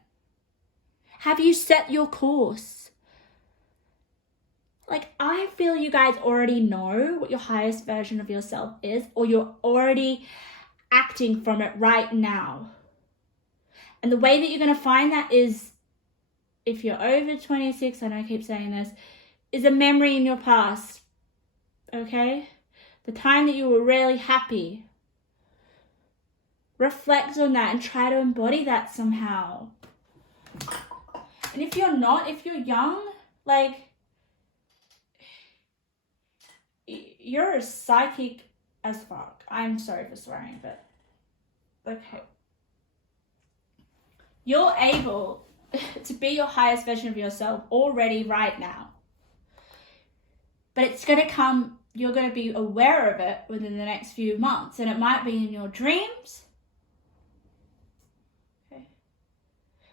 Have you set your course? Like, I feel you guys already know what your highest version of yourself is, or you're already acting from it right now. And the way that you're going to find that is, if you're over 26, I know I keep saying this, is a memory in your past. Okay? The time that you were really happy. Reflect on that and try to embody that somehow. And if you're not, if you're young, like, you're psychic as fuck. I'm sorry for swearing, but okay. You're able to be your highest version of yourself already right now. But it's going to come, you're going to be aware of it within the next few months. And it might be in your dreams. Okay.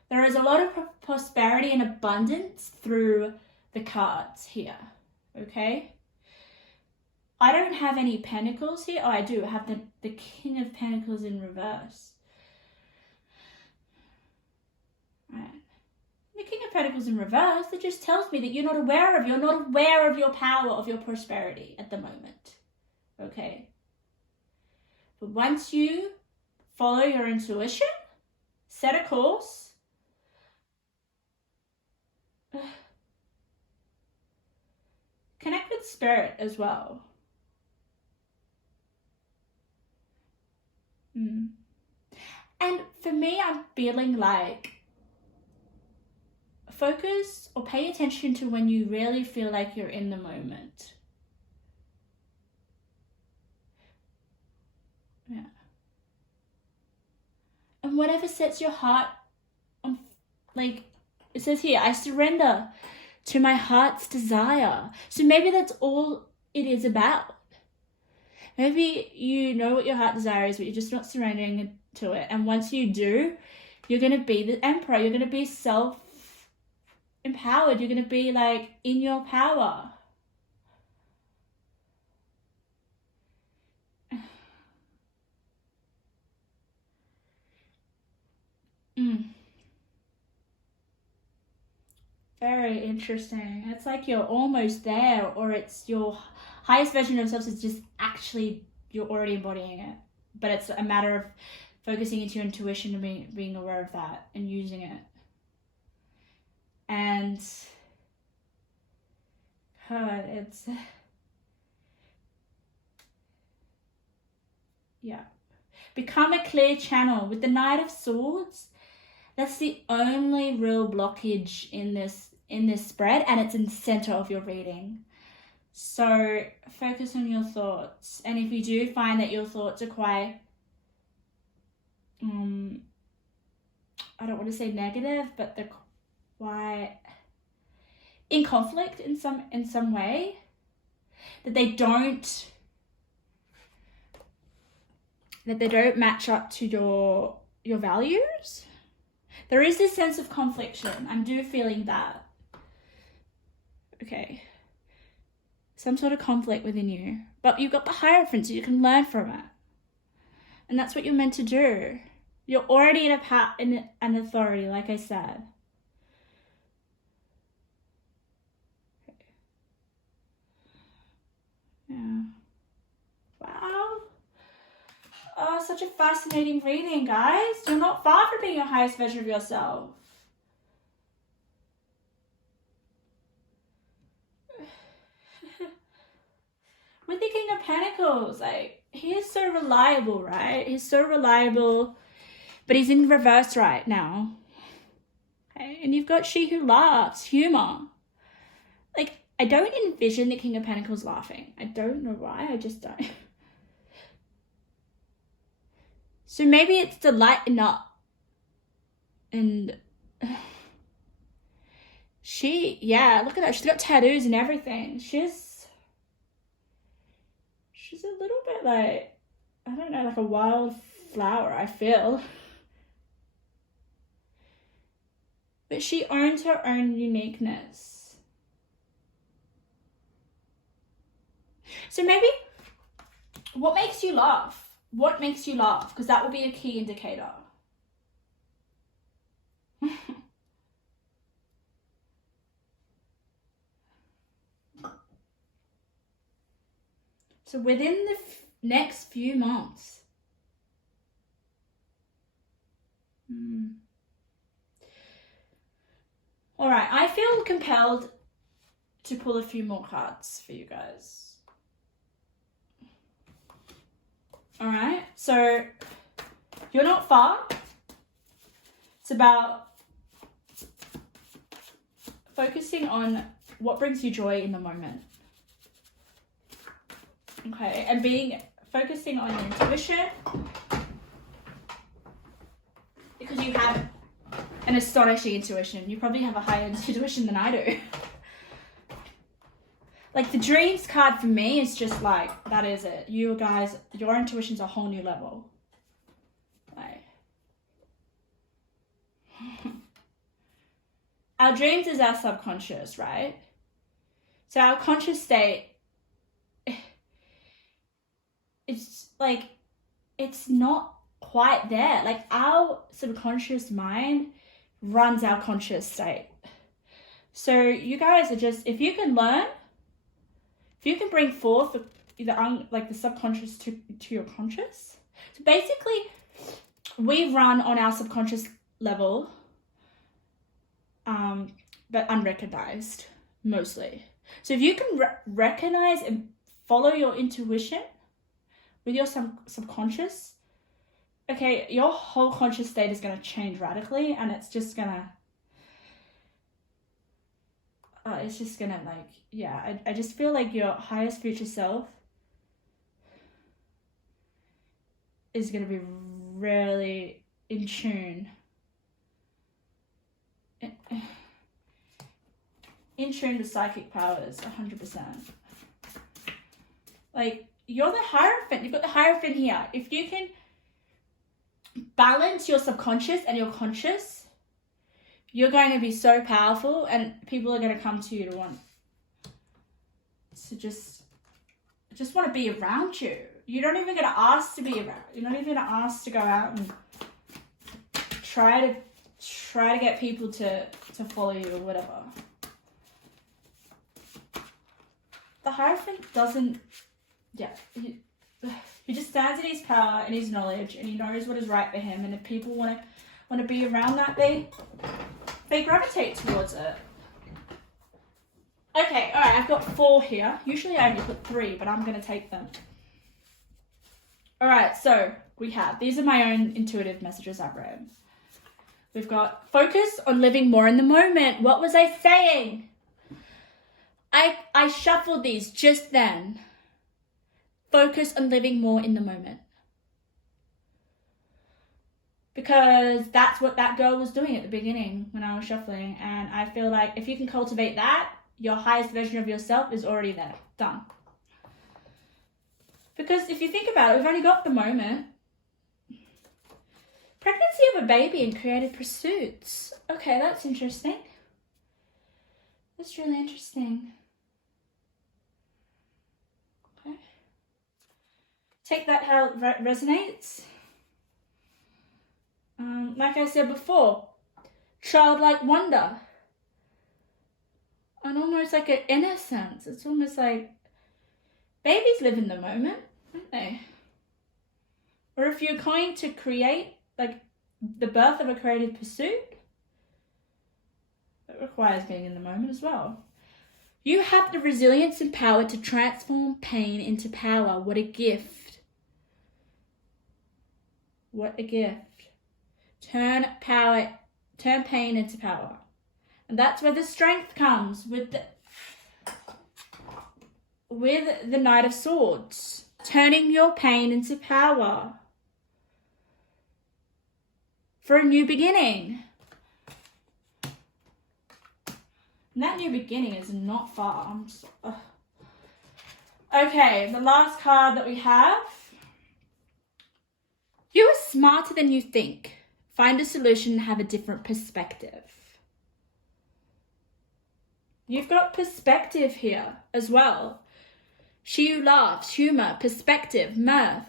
There is a lot of prosperity and abundance through the cards here. Okay. I don't have any pentacles here. Oh, I do. I have the King of Pentacles in reverse. Right. The King of Pentacles in reverse, that just tells me that you're not aware of your power, of your prosperity at the moment. Okay? But once you follow your intuition, set a course, connect with spirit as well. And for me, I'm feeling like focus or pay attention to when you really feel like you're in the moment. Yeah. And whatever sets your heart on, like it says here, I surrender to my heart's desire. So maybe that's all it is about. Maybe you know what your heart desire is, but you're just not surrendering to it. And once you do, you're going to be the emperor. You're going to be self-empowered. You're going to be like in your power. Very interesting. It's like you're almost there, or it's your highest version of yourself is just actually you're already embodying it. But it's a matter of focusing into your intuition and being aware of that and using it. And it's yeah. Become a clear channel. With the Knight of Swords, that's the only real blockage in this spread, and it's in the center of your reading. So focus on your thoughts. And if you do find that your thoughts are quite I don't want to say negative, but they're quite in conflict in some way, that they don't match up to your values. There is this sense of confliction. I'm feeling that. Okay. Some sort of conflict within you. But you've got the Hierophant, so you can learn from it. And that's what you're meant to do. You're already in an authority, like I said. Yeah. Wow. Oh, such a fascinating reading, guys. You're not far from being your highest version of yourself. With the King of Pentacles, like, he is so reliable, right? He's so reliable, but he's in reverse right now. Okay? And you've got She Who Laughs, humor. Like, I don't envision the King of Pentacles laughing. I don't know why, I just don't. So maybe it's to lighten up. And yeah, look at that. She's got tattoos and everything. She's a little bit like, I don't know, like a wild flower, I feel. But she owns her own uniqueness. So maybe, what makes you laugh? What makes you laugh? Because that will be a key indicator. So within the next few months. All right, I feel compelled to pull a few more cards for you guys. All right, so you're not far. It's about focusing on what brings you joy in the moment. Okay, and focusing on your intuition, because you have an astonishing intuition. You probably have a higher intuition than I do. Like the dreams card for me is just like, that is it. You guys, your intuition's a whole new level. Like, our dreams is our subconscious, right? So our conscious state, it's like, it's not quite there. Like our subconscious mind runs our conscious state. So you guys are just, if you can learn, if you can bring forth the subconscious to your conscious. So basically, we run on our subconscious level, but unrecognized, mostly. So if you can recognize and follow your intuition with your subconscious, okay, your whole conscious state is going to change radically, and it's just going to, like, yeah, I just feel like your highest future self is going to be really in tune. In tune with psychic powers, 100%. Like, you're the Hierophant. You've got the Hierophant here. If you can balance your subconscious and your conscious, you're going to be so powerful, and people are going to come to you to want to just want to be around you. You're not even going to ask to be around. You're not even going to ask to go out and try to get people to follow you or whatever. The Hierophant doesn't, he just stands in his power and his knowledge, and he knows what is right for him. And if people want to be around that, they gravitate towards it. Okay, all right, I've got 4 here. Usually I only put 3, but I'm going to take them. All right, so these are my own intuitive messages I've read. We've got focus on living more in the moment. What was I saying? I shuffled these just then. Focus on living more in the moment. Because that's what that girl was doing at the beginning when I was shuffling. And I feel like if you can cultivate that, your highest version of yourself is already there. Done. Because if you think about it, we've only got the moment. Pregnancy of a baby and creative pursuits. Okay, that's interesting. That's really interesting. Okay. Take that how it resonates. Like I said before, childlike wonder. And almost like an innocence. It's almost like babies live in the moment, don't they? Or if you're going to create, like, the birth of a creative pursuit, it requires being in the moment as well. You have the resilience and power to transform pain into power. What a gift. What a gift. Turn pain into power. And that's where the strength comes with the Knight of Swords. Turning your pain into power. For a new beginning. And that new beginning is not far. Okay, the last card that we have. You are smarter than you think. Find a solution and have a different perspective. You've got perspective here as well. She who laughs, humour, perspective, mirth.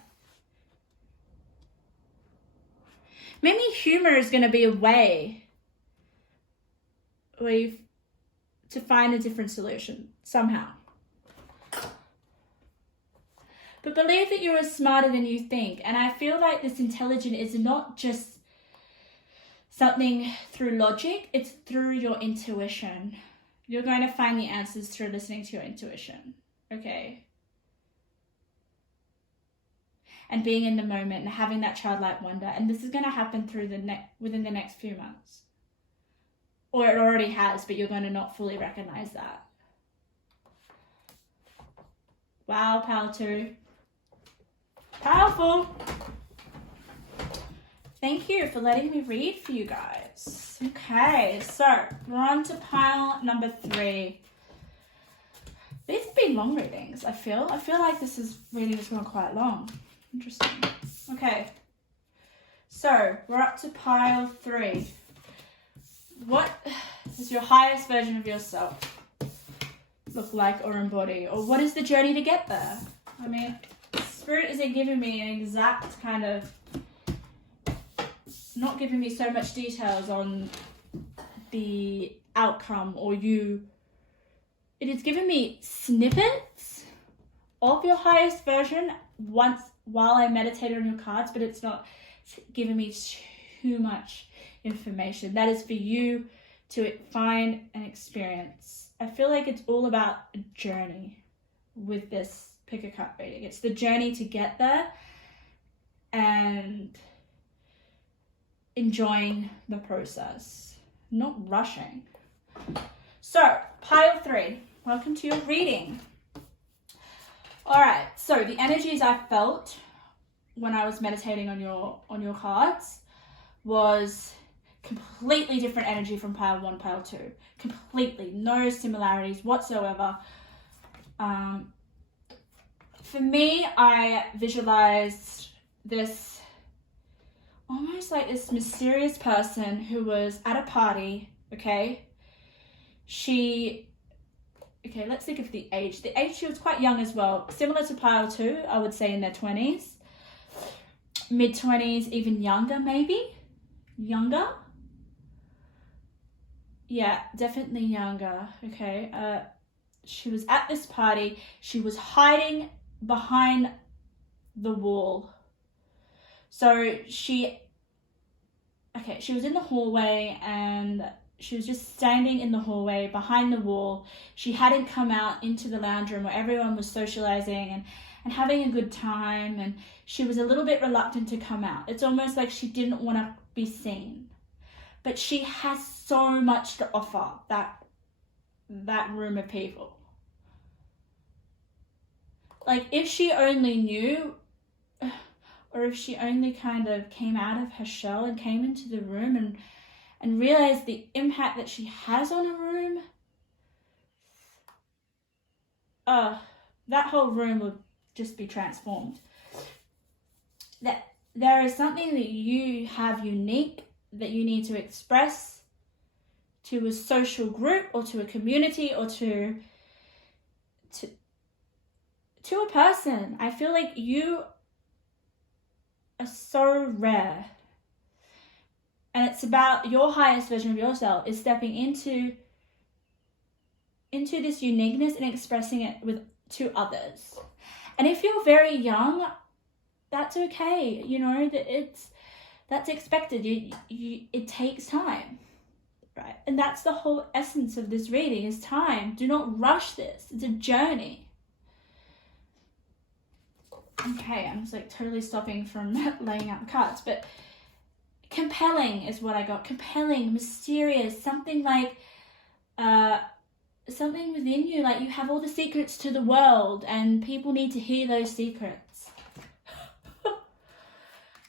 Maybe humour is going to be a way to find a different solution somehow. But believe that you are smarter than you think. And I feel like this intelligence is not just something through logic, it's through your intuition. You're going to find the answers through listening to your intuition, okay? And being in the moment and having that childlike wonder. And this is going to happen within the next few months. or it already has, but you're going to not fully recognize that. Wow, pile 2. Powerful. Thank you for letting me read for you guys. Okay, so we're on to pile number 3. These have been long readings, I feel. I feel like reading has gone quite long. Interesting. Okay. So, we're up to pile 3. What does your highest version of yourself look like or embody? Or what is the journey to get there? I mean, Spirit isn't giving me an exact kind of, not giving me so much details on the outcome or you. It is giving me snippets of your highest version while I meditated on your cards, but it's not giving me too much information. That is for you to find and experience. I feel like it's all about a journey with this pick a card reading. It's the journey to get there and enjoying the process, not rushing. So, pile 3, welcome to your reading. All right, so the energies I felt when I was meditating on your cards was completely different energy from pile 1, pile 2. Completely, no similarities whatsoever. For me, I visualized this almost like this mysterious person who was at a party, okay? Let's think of the age. The age, she was quite young as well. Similar to pile 2, I would say in their 20s. Mid-20s, even younger maybe? Younger? Yeah, definitely younger, okay? She was at this party. She was hiding behind the wall. So she was in the hallway and she was just standing in the hallway behind the wall. She hadn't come out into the lounge room where everyone was socializing and having a good time, and she was a little bit reluctant to come out. It's almost like she didn't want to be seen. But she has so much to offer that room of people. Like, if she only knew, or if she only kind of came out of her shell and came into the room and realized the impact that she has on a room, that whole room would just be transformed. That there is something that you have unique that you need to express to a social group or to a community or to a person. I feel like you are so rare. And it's about your highest version of yourself is stepping into this uniqueness and expressing it to others. And if you're very young, that's okay. You know, that's expected. It takes time, right? And that's the whole essence of this reading is time. Do not rush this. It's a journey. Okay, I'm just like totally stopping from laying out the cards, but compelling is what I got. Compelling, mysterious, something like something within you, like you have all the secrets to the world and people need to hear those secrets.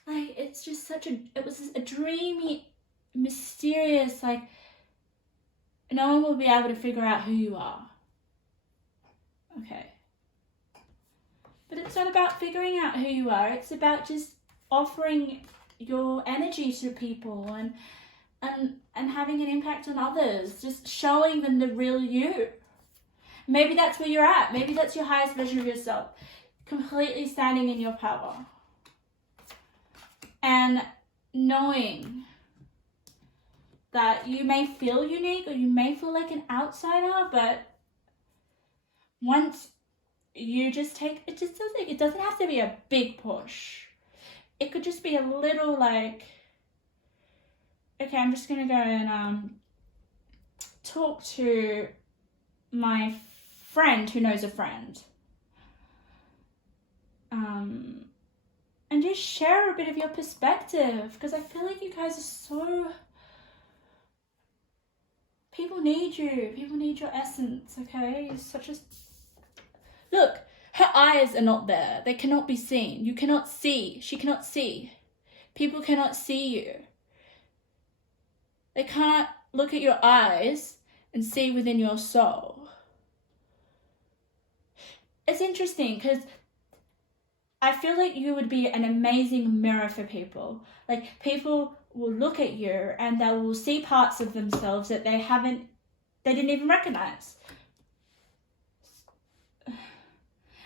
Like, it's just it was a dreamy, mysterious, like, no one will be able to figure out who you are. Okay. But it's not about figuring out who you are. It's about just offering your energy to people and having an impact on others. Just showing them the real you. Maybe that's where you're at. Maybe that's your highest version of yourself. Completely standing in your power. And knowing that you may feel unique or you may feel like an outsider, but once you just take, it doesn't have to be a big push. It could just be a little like, okay, I'm just going to go and talk to my friend who knows a friend. And just share a bit of your perspective, because I feel like you guys are People need you. People need your essence, okay? It's such a... Look, her eyes are not there. They cannot be seen. You cannot see. She cannot see. People cannot see you. They can't look at your eyes and see within your soul. It's interesting because I feel like you would be an amazing mirror for people. Like, people will look at you and they will see parts of themselves that they didn't even recognize.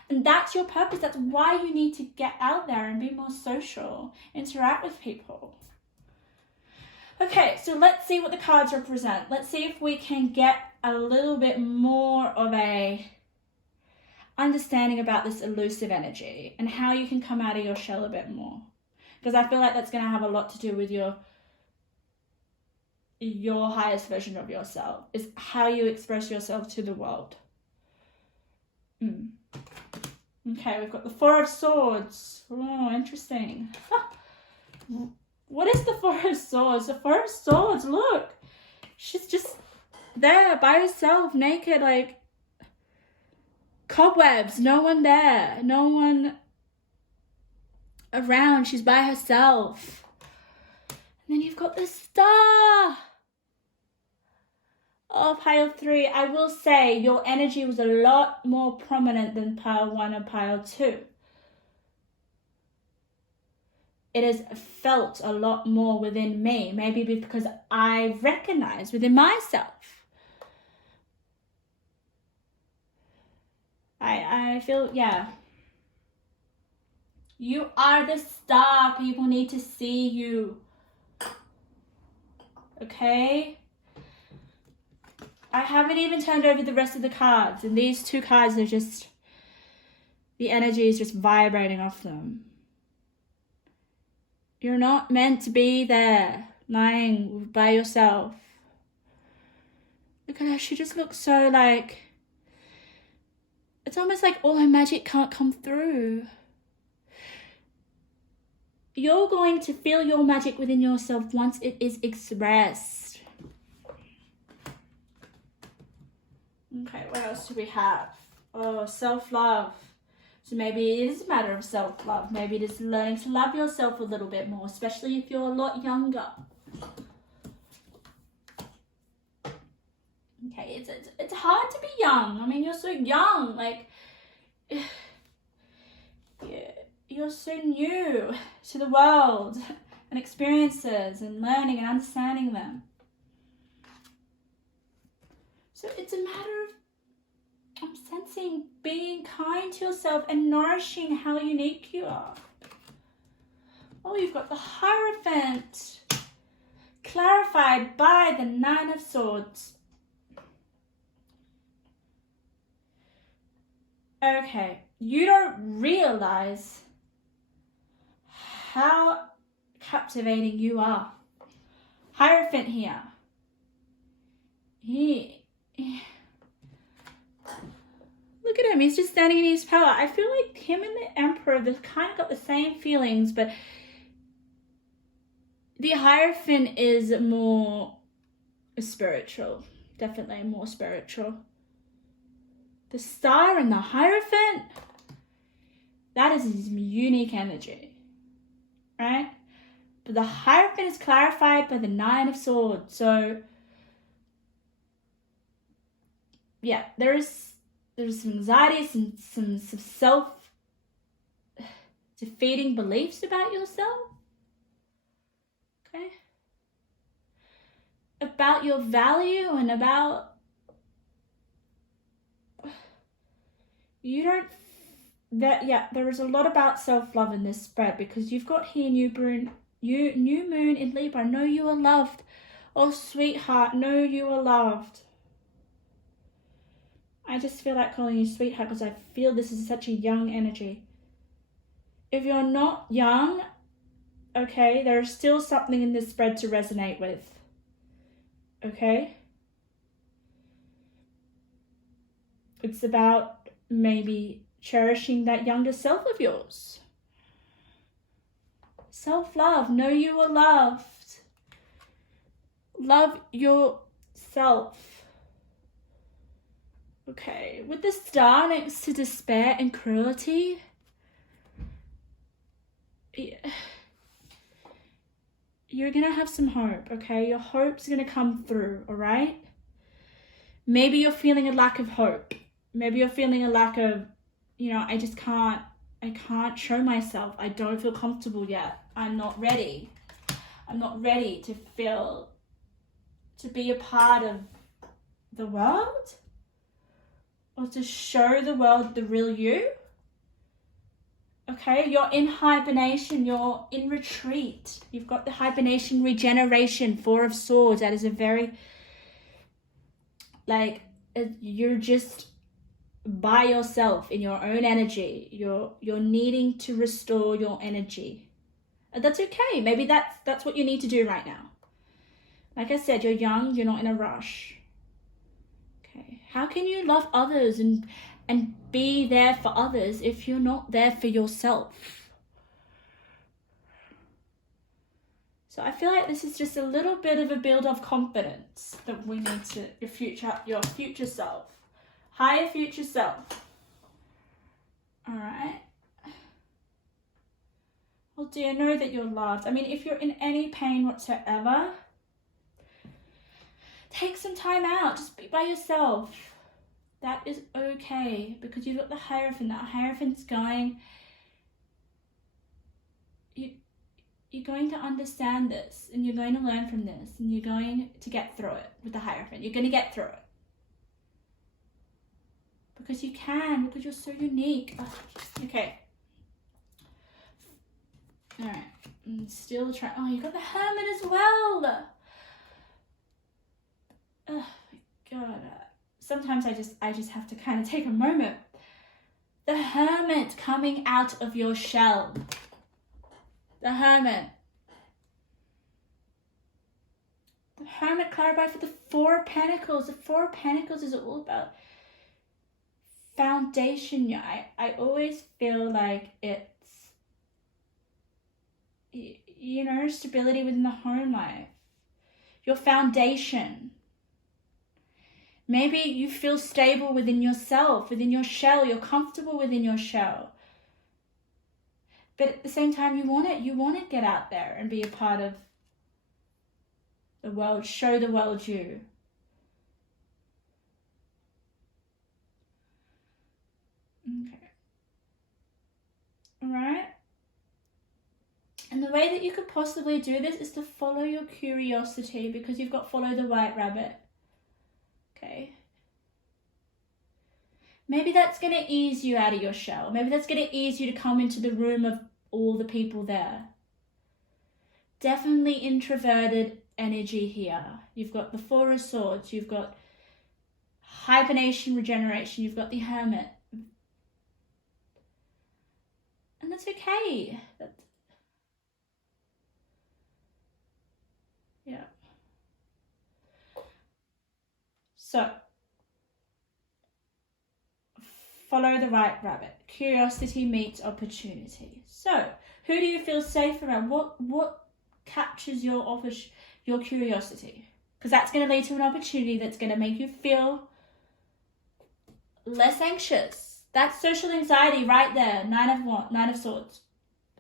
And that's your purpose. That's why you need to get out there and be more social, interact with people. Okay, so let's see what the cards represent. Let's see if we can get a little bit more of a understanding about this elusive energy and how you can come out of your shell a bit more. Because I feel like that's going to have a lot to do with your highest version of yourself, is how you express yourself to the world. Okay, we've got the Four of Swords. Oh, interesting. What is the Four of Swords? The Four of Swords, look. She's just there by herself, naked, like cobwebs, no one there, no one around, she's by herself. And then you've got the Star. Oh, pile 3, I will say your energy was a lot more prominent than pile 1 or pile 2. It has felt a lot more within me, maybe because I recognize within myself. I feel, yeah. You are the star. People need to see you. Okay? I haven't even turned over the rest of the cards, and these 2 cards are just, the energy is just vibrating off them. You're not meant to be there, lying by yourself. Look at her, she just looks so like, it's almost like all her magic can't come through. You're going to feel your magic within yourself once it is expressed. Okay, what else do we have? Oh, self-love. So maybe it is a matter of self-love. Maybe it is learning to love yourself a little bit more, especially if you're a lot younger. Okay, it's hard to be young. I mean, you're so young. Like, yeah, you're so new to the world and experiences and learning and understanding them. So it's a matter of, I'm sensing, being kind to yourself and nourishing how unique you are. Oh, you've got the Hierophant, clarified by the Nine of Swords. Okay, you don't realize how captivating you are. Hierophant here. Look at him, he's just standing in his power. I feel like him and the Emperor, they've kind of got the same feelings, but the Hierophant is more spiritual. Definitely more spiritual. The Star and the Hierophant, that is his unique energy, right? But the Hierophant is clarified by the Nine of Swords. So, yeah, there's some anxiety, some self-defeating beliefs about yourself, okay? About your value and about, you don't, there is a lot about self-love in this spread, because you've got here new moon in Libra. Know you are loved. Oh, sweetheart, know you are loved. I just feel like calling you sweetheart because I feel this is such a young energy. If you're not young, okay, there is still something in this spread to resonate with. Okay? It's about maybe cherishing that younger self of yours. Self-love. Know you are loved. Love yourself. self. Okay, with the star next to despair and cruelty, you're gonna have some hope, okay? Your hope's gonna come through, all right? Maybe you're feeling a lack of hope. Maybe you're feeling a lack of, I can't show myself. I don't feel comfortable yet. I'm not ready. I'm not ready to be a part of the world, or to show the world the real you. Okay, you're in hibernation, you're in retreat. You've got the hibernation, regeneration, Four of Swords. That is a very, you're just by yourself in your own energy. You're needing to restore your energy. And that's okay. Maybe that's what you need to do right now. Like I said, you're young, you're not in a rush. Okay, how can you love others and be there for others if you're not there for yourself? So I feel like this is just a little bit of a build of confidence that we need to, your future self, higher future self. All right. Well, dear, know that you're loved. I mean, if you're in any pain whatsoever, take some time out. Just be by yourself. That is okay, because you've got the Hierophant. That Hierophant's going, you're going to understand this, and you're going to learn from this, and you're going to get through it with the Hierophant. You're going to get through it. Because you can, because you're so unique. Okay. All right. I'm still trying. Oh, you got the Hermit as well. Oh my God. Sometimes I just have to kind of take a moment. The Hermit coming out of your shell. The Hermit. The Hermit clarified for the Four of Pentacles. The Four of Pentacles is all about foundation. I always feel like it's, stability within the home life. Your foundation. Maybe you feel stable within yourself, within your shell. You're comfortable within your shell. But at the same time, you want to get out there and be a part of the world. Show the world you. Okay. All right. And the way that you could possibly do this is to follow your curiosity, because you've got follow the white rabbit. Okay. Maybe that's going to ease you out of your shell. Maybe that's going to ease you to come into the room of all the people there. Definitely introverted energy here. You've got the Four of Swords. You've got hibernation, regeneration. You've got the Hermit. And that's okay. Yeah. So, follow the white rabbit. Curiosity meets opportunity. So, who do you feel safe around? What captures your curiosity? Because that's going to lead to an opportunity that's going to make you feel less anxious. That's social anxiety right there. Nine of Swords.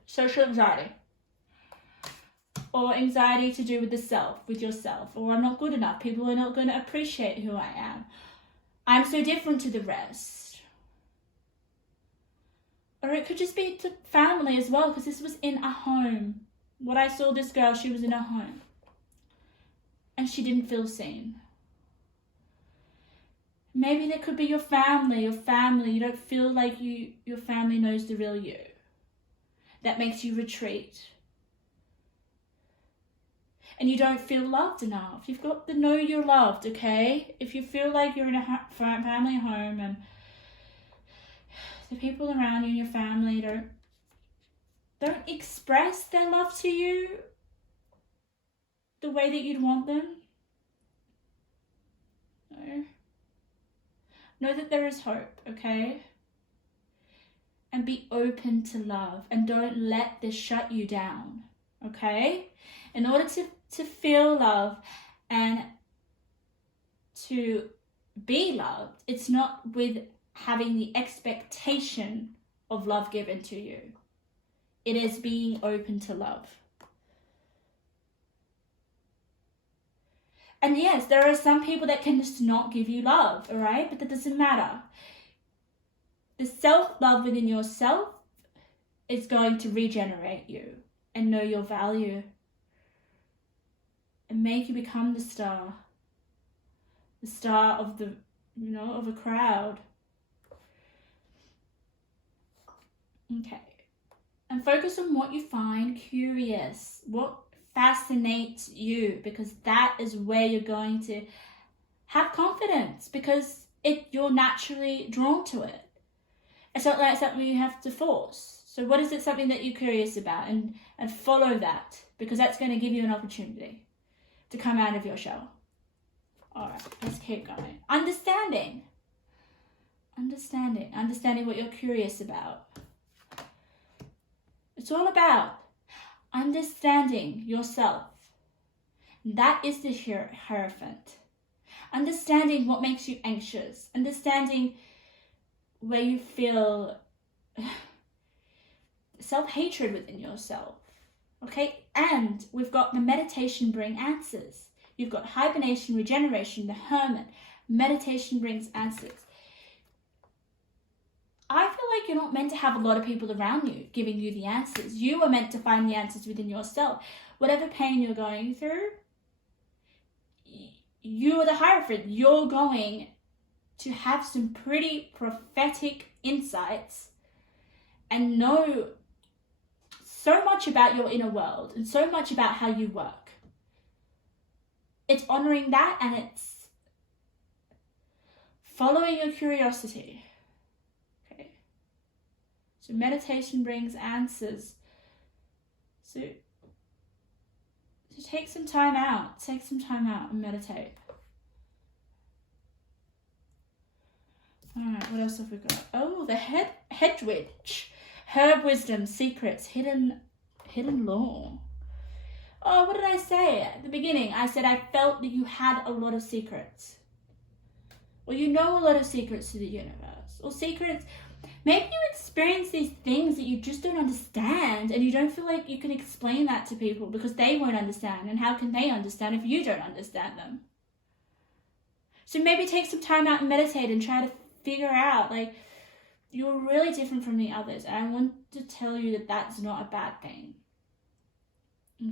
Social anxiety. Or anxiety to do with the self, with yourself. Or I'm not good enough. People are not going to appreciate who I am. I'm so different to the rest. Or it could just be to family as well, because this was in a home. What I saw this girl, she was in a home. And she didn't feel seen. Maybe there could be your family. You don't feel like your family knows the real you. That makes you retreat. And you don't feel loved enough. You've got to know you're loved, okay? If you feel like you're in a family home and the people around you and your family don't express their love to you the way that you'd want them, no. Know that there is hope, okay? And be open to love, and don't let this shut you down, okay? In order to feel love and to be loved. It's not with having the expectation of love given to you. It is being open to love. And yes, there are some people that can just not give you love, all right? But that doesn't matter. The self-love within yourself is going to regenerate you and know your value and make you become the star of the, of a crowd. Okay. And focus on what you find curious, what fascinates you, because that is where you're going to have confidence, because you're naturally drawn to it. It's not like something you have to force. So what is it, something that you're curious about, and follow that, because that's going to give you an opportunity to come out of your shell. All right, let's keep going. Understanding what you're curious about. It's all about understanding yourself. That is the Hierophant. Understanding what makes you anxious. Understanding where you feel self-hatred within yourself. Okay? And we've got the meditation bring answers. You've got hibernation, regeneration, the Hermit. Meditation brings answers. I feel like you're not meant to have a lot of people around you giving you the answers. You are meant to find the answers within yourself. Whatever pain you're going through, you are the Hierophant. You're going to have some pretty prophetic insights and know so much about your inner world and so much about how you work. It's honoring that, and it's following your curiosity. So meditation brings answers. So take some time out. Take some time out and meditate. Alright, what else have we got? Oh, the hedge witch. Herb wisdom, secrets, hidden lore. Oh, what did I say at the beginning? I said I felt that you had a lot of secrets. Well, you know a lot of secrets to the universe. Or secrets. Maybe you experience these things that you just don't understand, and you don't feel like you can explain that to people because they won't understand. And how can they understand if you don't understand them? So maybe take some time out and meditate and try to figure out, like, you're really different from the others. And I want to tell you that that's not a bad thing.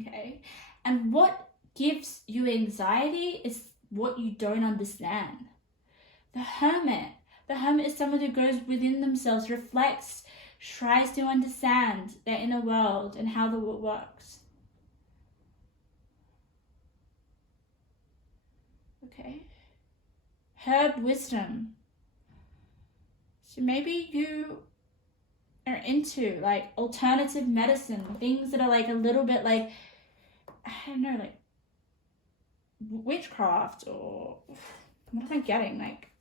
Okay? And what gives you anxiety is what you don't understand. The Hermit. The Hermit is someone who goes within themselves, reflects, tries to understand their inner world and how the world works. Okay. Herb wisdom. So maybe you are into like alternative medicine, things that are like a little bit like, I don't know, like witchcraft, or what am I getting? Like,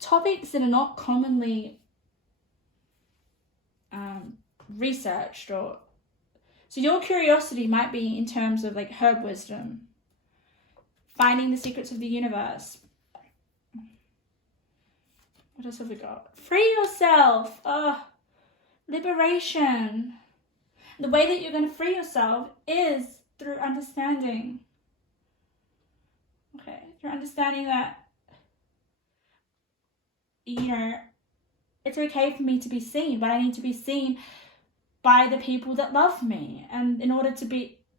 topics that are not commonly researched, or so your curiosity might be in terms of like herb wisdom, finding the secrets of the universe. What else have we got? Free yourself. Liberation. The way that you're going to free yourself is through understanding. Okay, through understanding that, it's okay for me to be seen, but I need to be seen by the people that love me. And in order to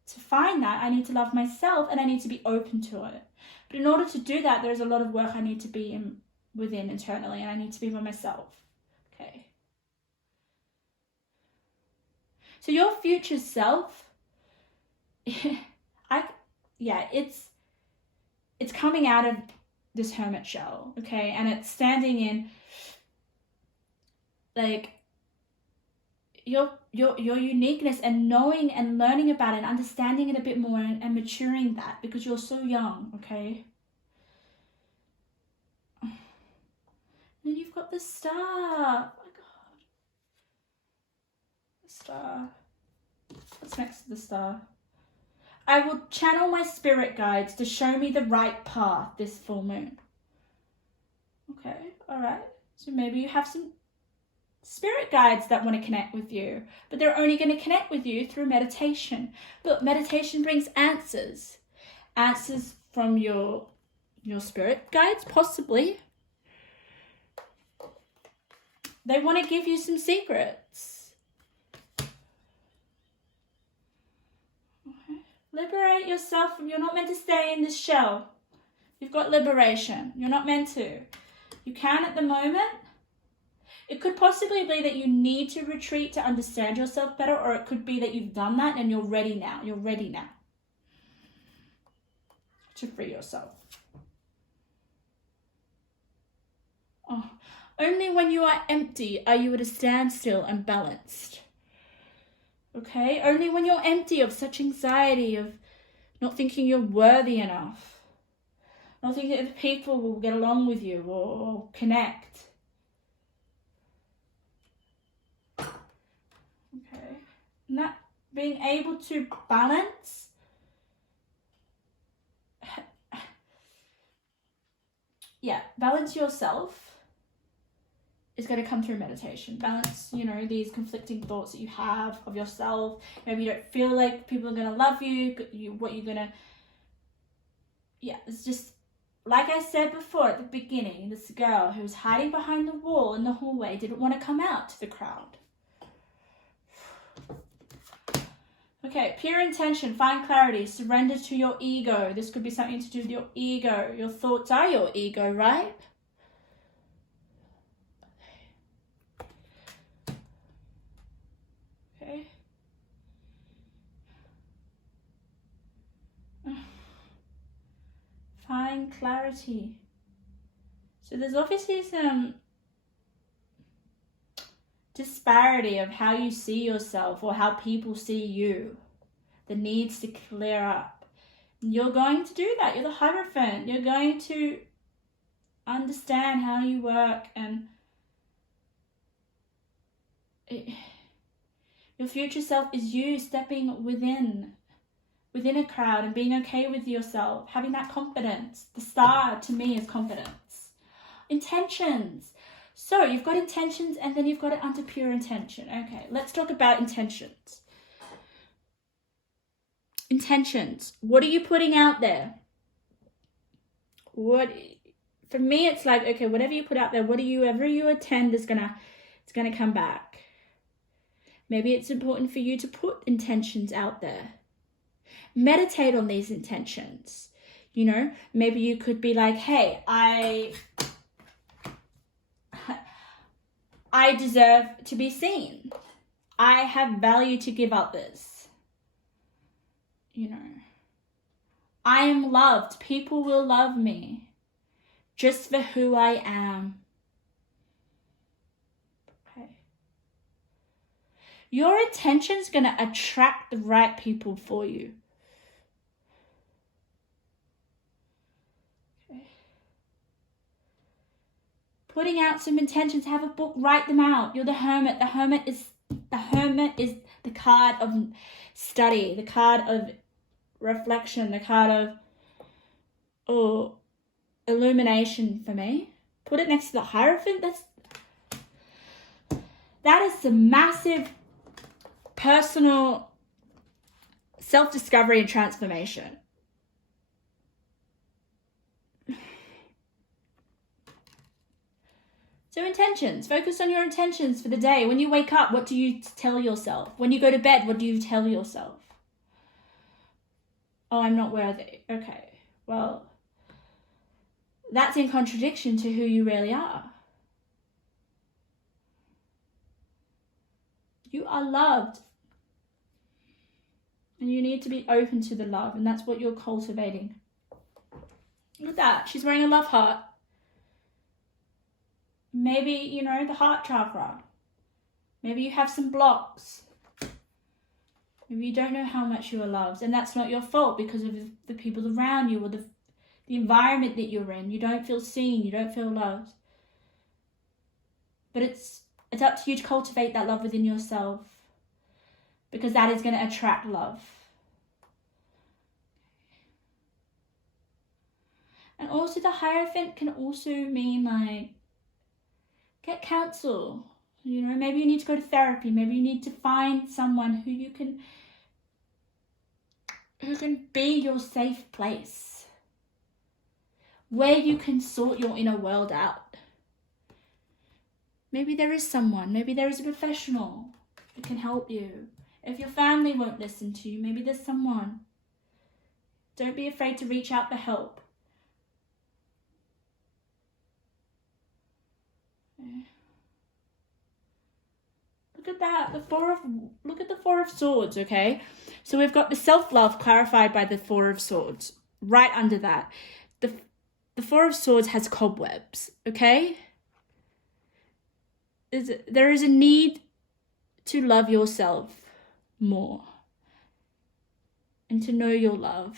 find that, I need to love myself, and I need to be open to it. But in order to do that, there's a lot of work I need to be within internally, and I need to be by myself. Okay. So your future self, it's coming out of this hermit shell, okay, and it's standing in like your uniqueness, and knowing and learning about it and understanding it a bit more, and maturing that, because you're so young. Okay. And then you've got the star. Oh my god, the star. What's next to the star? I will channel my spirit guides to show me the right path this full moon. Okay, all right. So maybe you have some spirit guides that want to connect with you, but they're only going to connect with you through meditation. Look, meditation brings answers. Answers from your spirit guides, possibly. They want to give you some secrets. Okay. Liberate yourself. You're not meant to stay in this shell. You've got liberation. You're not meant to. You can at the moment. It could possibly be that you need to retreat to understand yourself better, or it could be that you've done that and you're ready now. You're ready now to free yourself. Oh, only when you are empty are you at a standstill and balanced. Okay? Only when you're empty of such anxiety, of not thinking you're worthy enough, not thinking that people will get along with you or connect. Okay? And that being able to balance, balance yourself is going to come through meditation. Balance, these conflicting thoughts that you have of yourself. Maybe you don't feel like people are going to love you, what you're going to... it's just, like I said before at the beginning, this girl who was hiding behind the wall in the hallway didn't want to come out to the crowd. Okay, pure intention, find clarity, surrender to your ego. This could be something to do with your ego. Your thoughts are your ego, right? Okay. Find clarity. So there's obviously some disparity of how you see yourself or how people see you that needs to clear up. You're going to do that. You're the Hierophant. You're going to understand how you work, and your future self is you stepping within a crowd and being okay with yourself, having that confidence. The star to me is confidence. Intentions. So you've got intentions, and then you've got it under pure intention. Okay, let's talk about intentions. Intentions. What are you putting out there? For me, it's like, okay, whatever you put out there, whatever you attend it's gonna come back. Maybe it's important for you to put intentions out there. Meditate on these intentions. Maybe you could be like, hey, I deserve to be seen. I have value to give others. I am loved. People will love me just for who I am. Okay. Your intention's going to attract the right people for you. Okay. Putting out some intentions, have a book, write them out. You're the hermit. The hermit is the card of study, the card of reflection, the card of illumination for me. Put it next to the Hierophant. That is some massive personal self-discovery and transformation. So intentions, focus on your intentions for the day. When you wake up, what do you tell yourself? When you go to bed, what do you tell yourself? Oh, I'm not worthy. Okay, well, that's in contradiction to who you really are. You are loved. And you need to be open to the love, and that's what you're cultivating. Look at that. She's wearing a love heart. Maybe, the heart chakra. Maybe you have some blocks. Maybe you don't know how much you are loved, and that's not your fault because of the people around you or the environment that you're in. You don't feel seen, you don't feel loved. But it's up to you to cultivate that love within yourself, because that is going to attract love. And also the Hierophant can also mean like get counsel. You know, maybe you need to go to therapy. Maybe you need to find someone who can be your safe place, where you can sort your inner world out. Maybe there is someone, maybe there is a professional who can help you. If your family won't listen to you, maybe there's someone. Don't be afraid to reach out for help. Okay. Look at that, look at the Four of Swords, okay? So we've got the self-love clarified by the Four of Swords. Right under that, the Four of Swords has cobwebs, okay? There is a need to love yourself more and to know you're loved.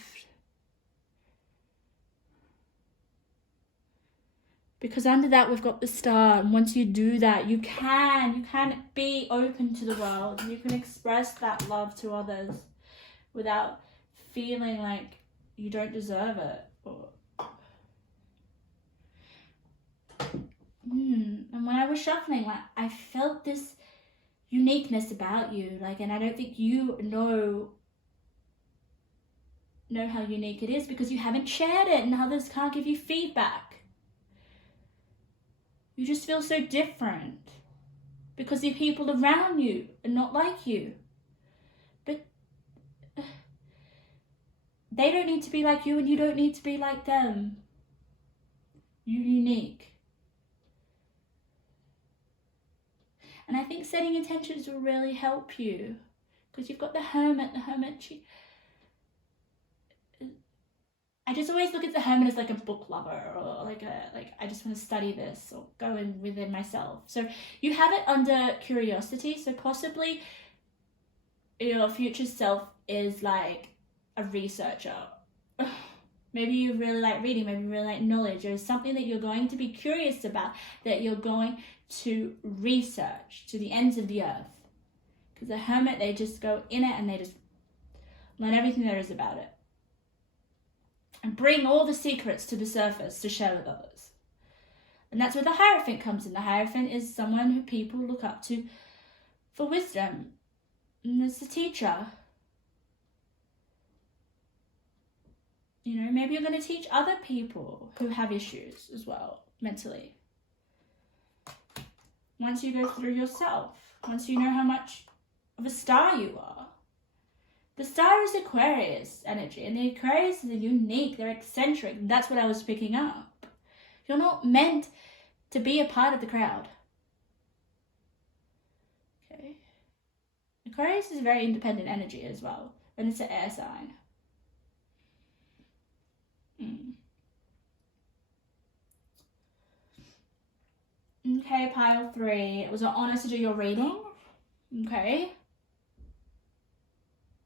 Because under that we've got the Star, and once you do that, you can be open to the world. You can express that love to others without feeling like you don't deserve it. And when I was shuffling, like, I felt this uniqueness about you, like, and I don't think you know how unique it is because you haven't shared it and others can't give you feedback. You just feel so different because the people around you are not like you. But they don't need to be like you and you don't need to be like them. You're unique. And I think setting intentions will really help you because you've got the Hermit. The Hermit, I just always look at the Hermit as like a book lover, or like I just want to study this or go in within myself. So you have it under curiosity. So possibly your future self is like a researcher. Maybe you really like reading, maybe you really like knowledge, or something that you're going to be curious about, that you're going to research to the ends of the earth. Because the Hermit, they just go in it and they just learn everything there is about it. And bring all the secrets to the surface to share with others. And that's where the Hierophant comes in. The Hierophant is someone who people look up to for wisdom. And it's a teacher. You know, maybe you're going to teach other people who have issues as well, mentally. Once you go through yourself, once you know how much of a star you are. The Star is Aquarius energy, and the Aquarius is unique, they're eccentric, and that's what I was picking up. You're not meant to be a part of the crowd. Okay. Aquarius is a very independent energy as well, and it's an air sign. Okay, pile 3. It was an honor to do your reading. Okay.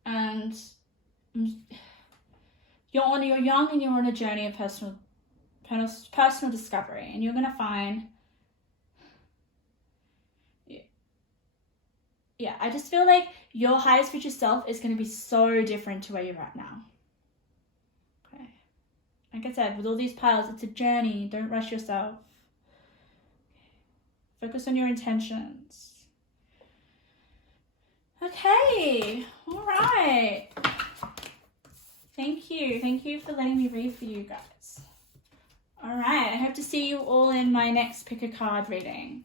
And you're young and you're on a journey of personal discovery, and you're going to find, I just feel like your highest future self is going to be so different to where you're at now. Okay. Like I said, with all these piles, it's a journey. Don't rush yourself. Focus on your intentions. Okay, all right. Thank you for letting me read for you guys. All right, I hope to see you all in my next pick a card reading.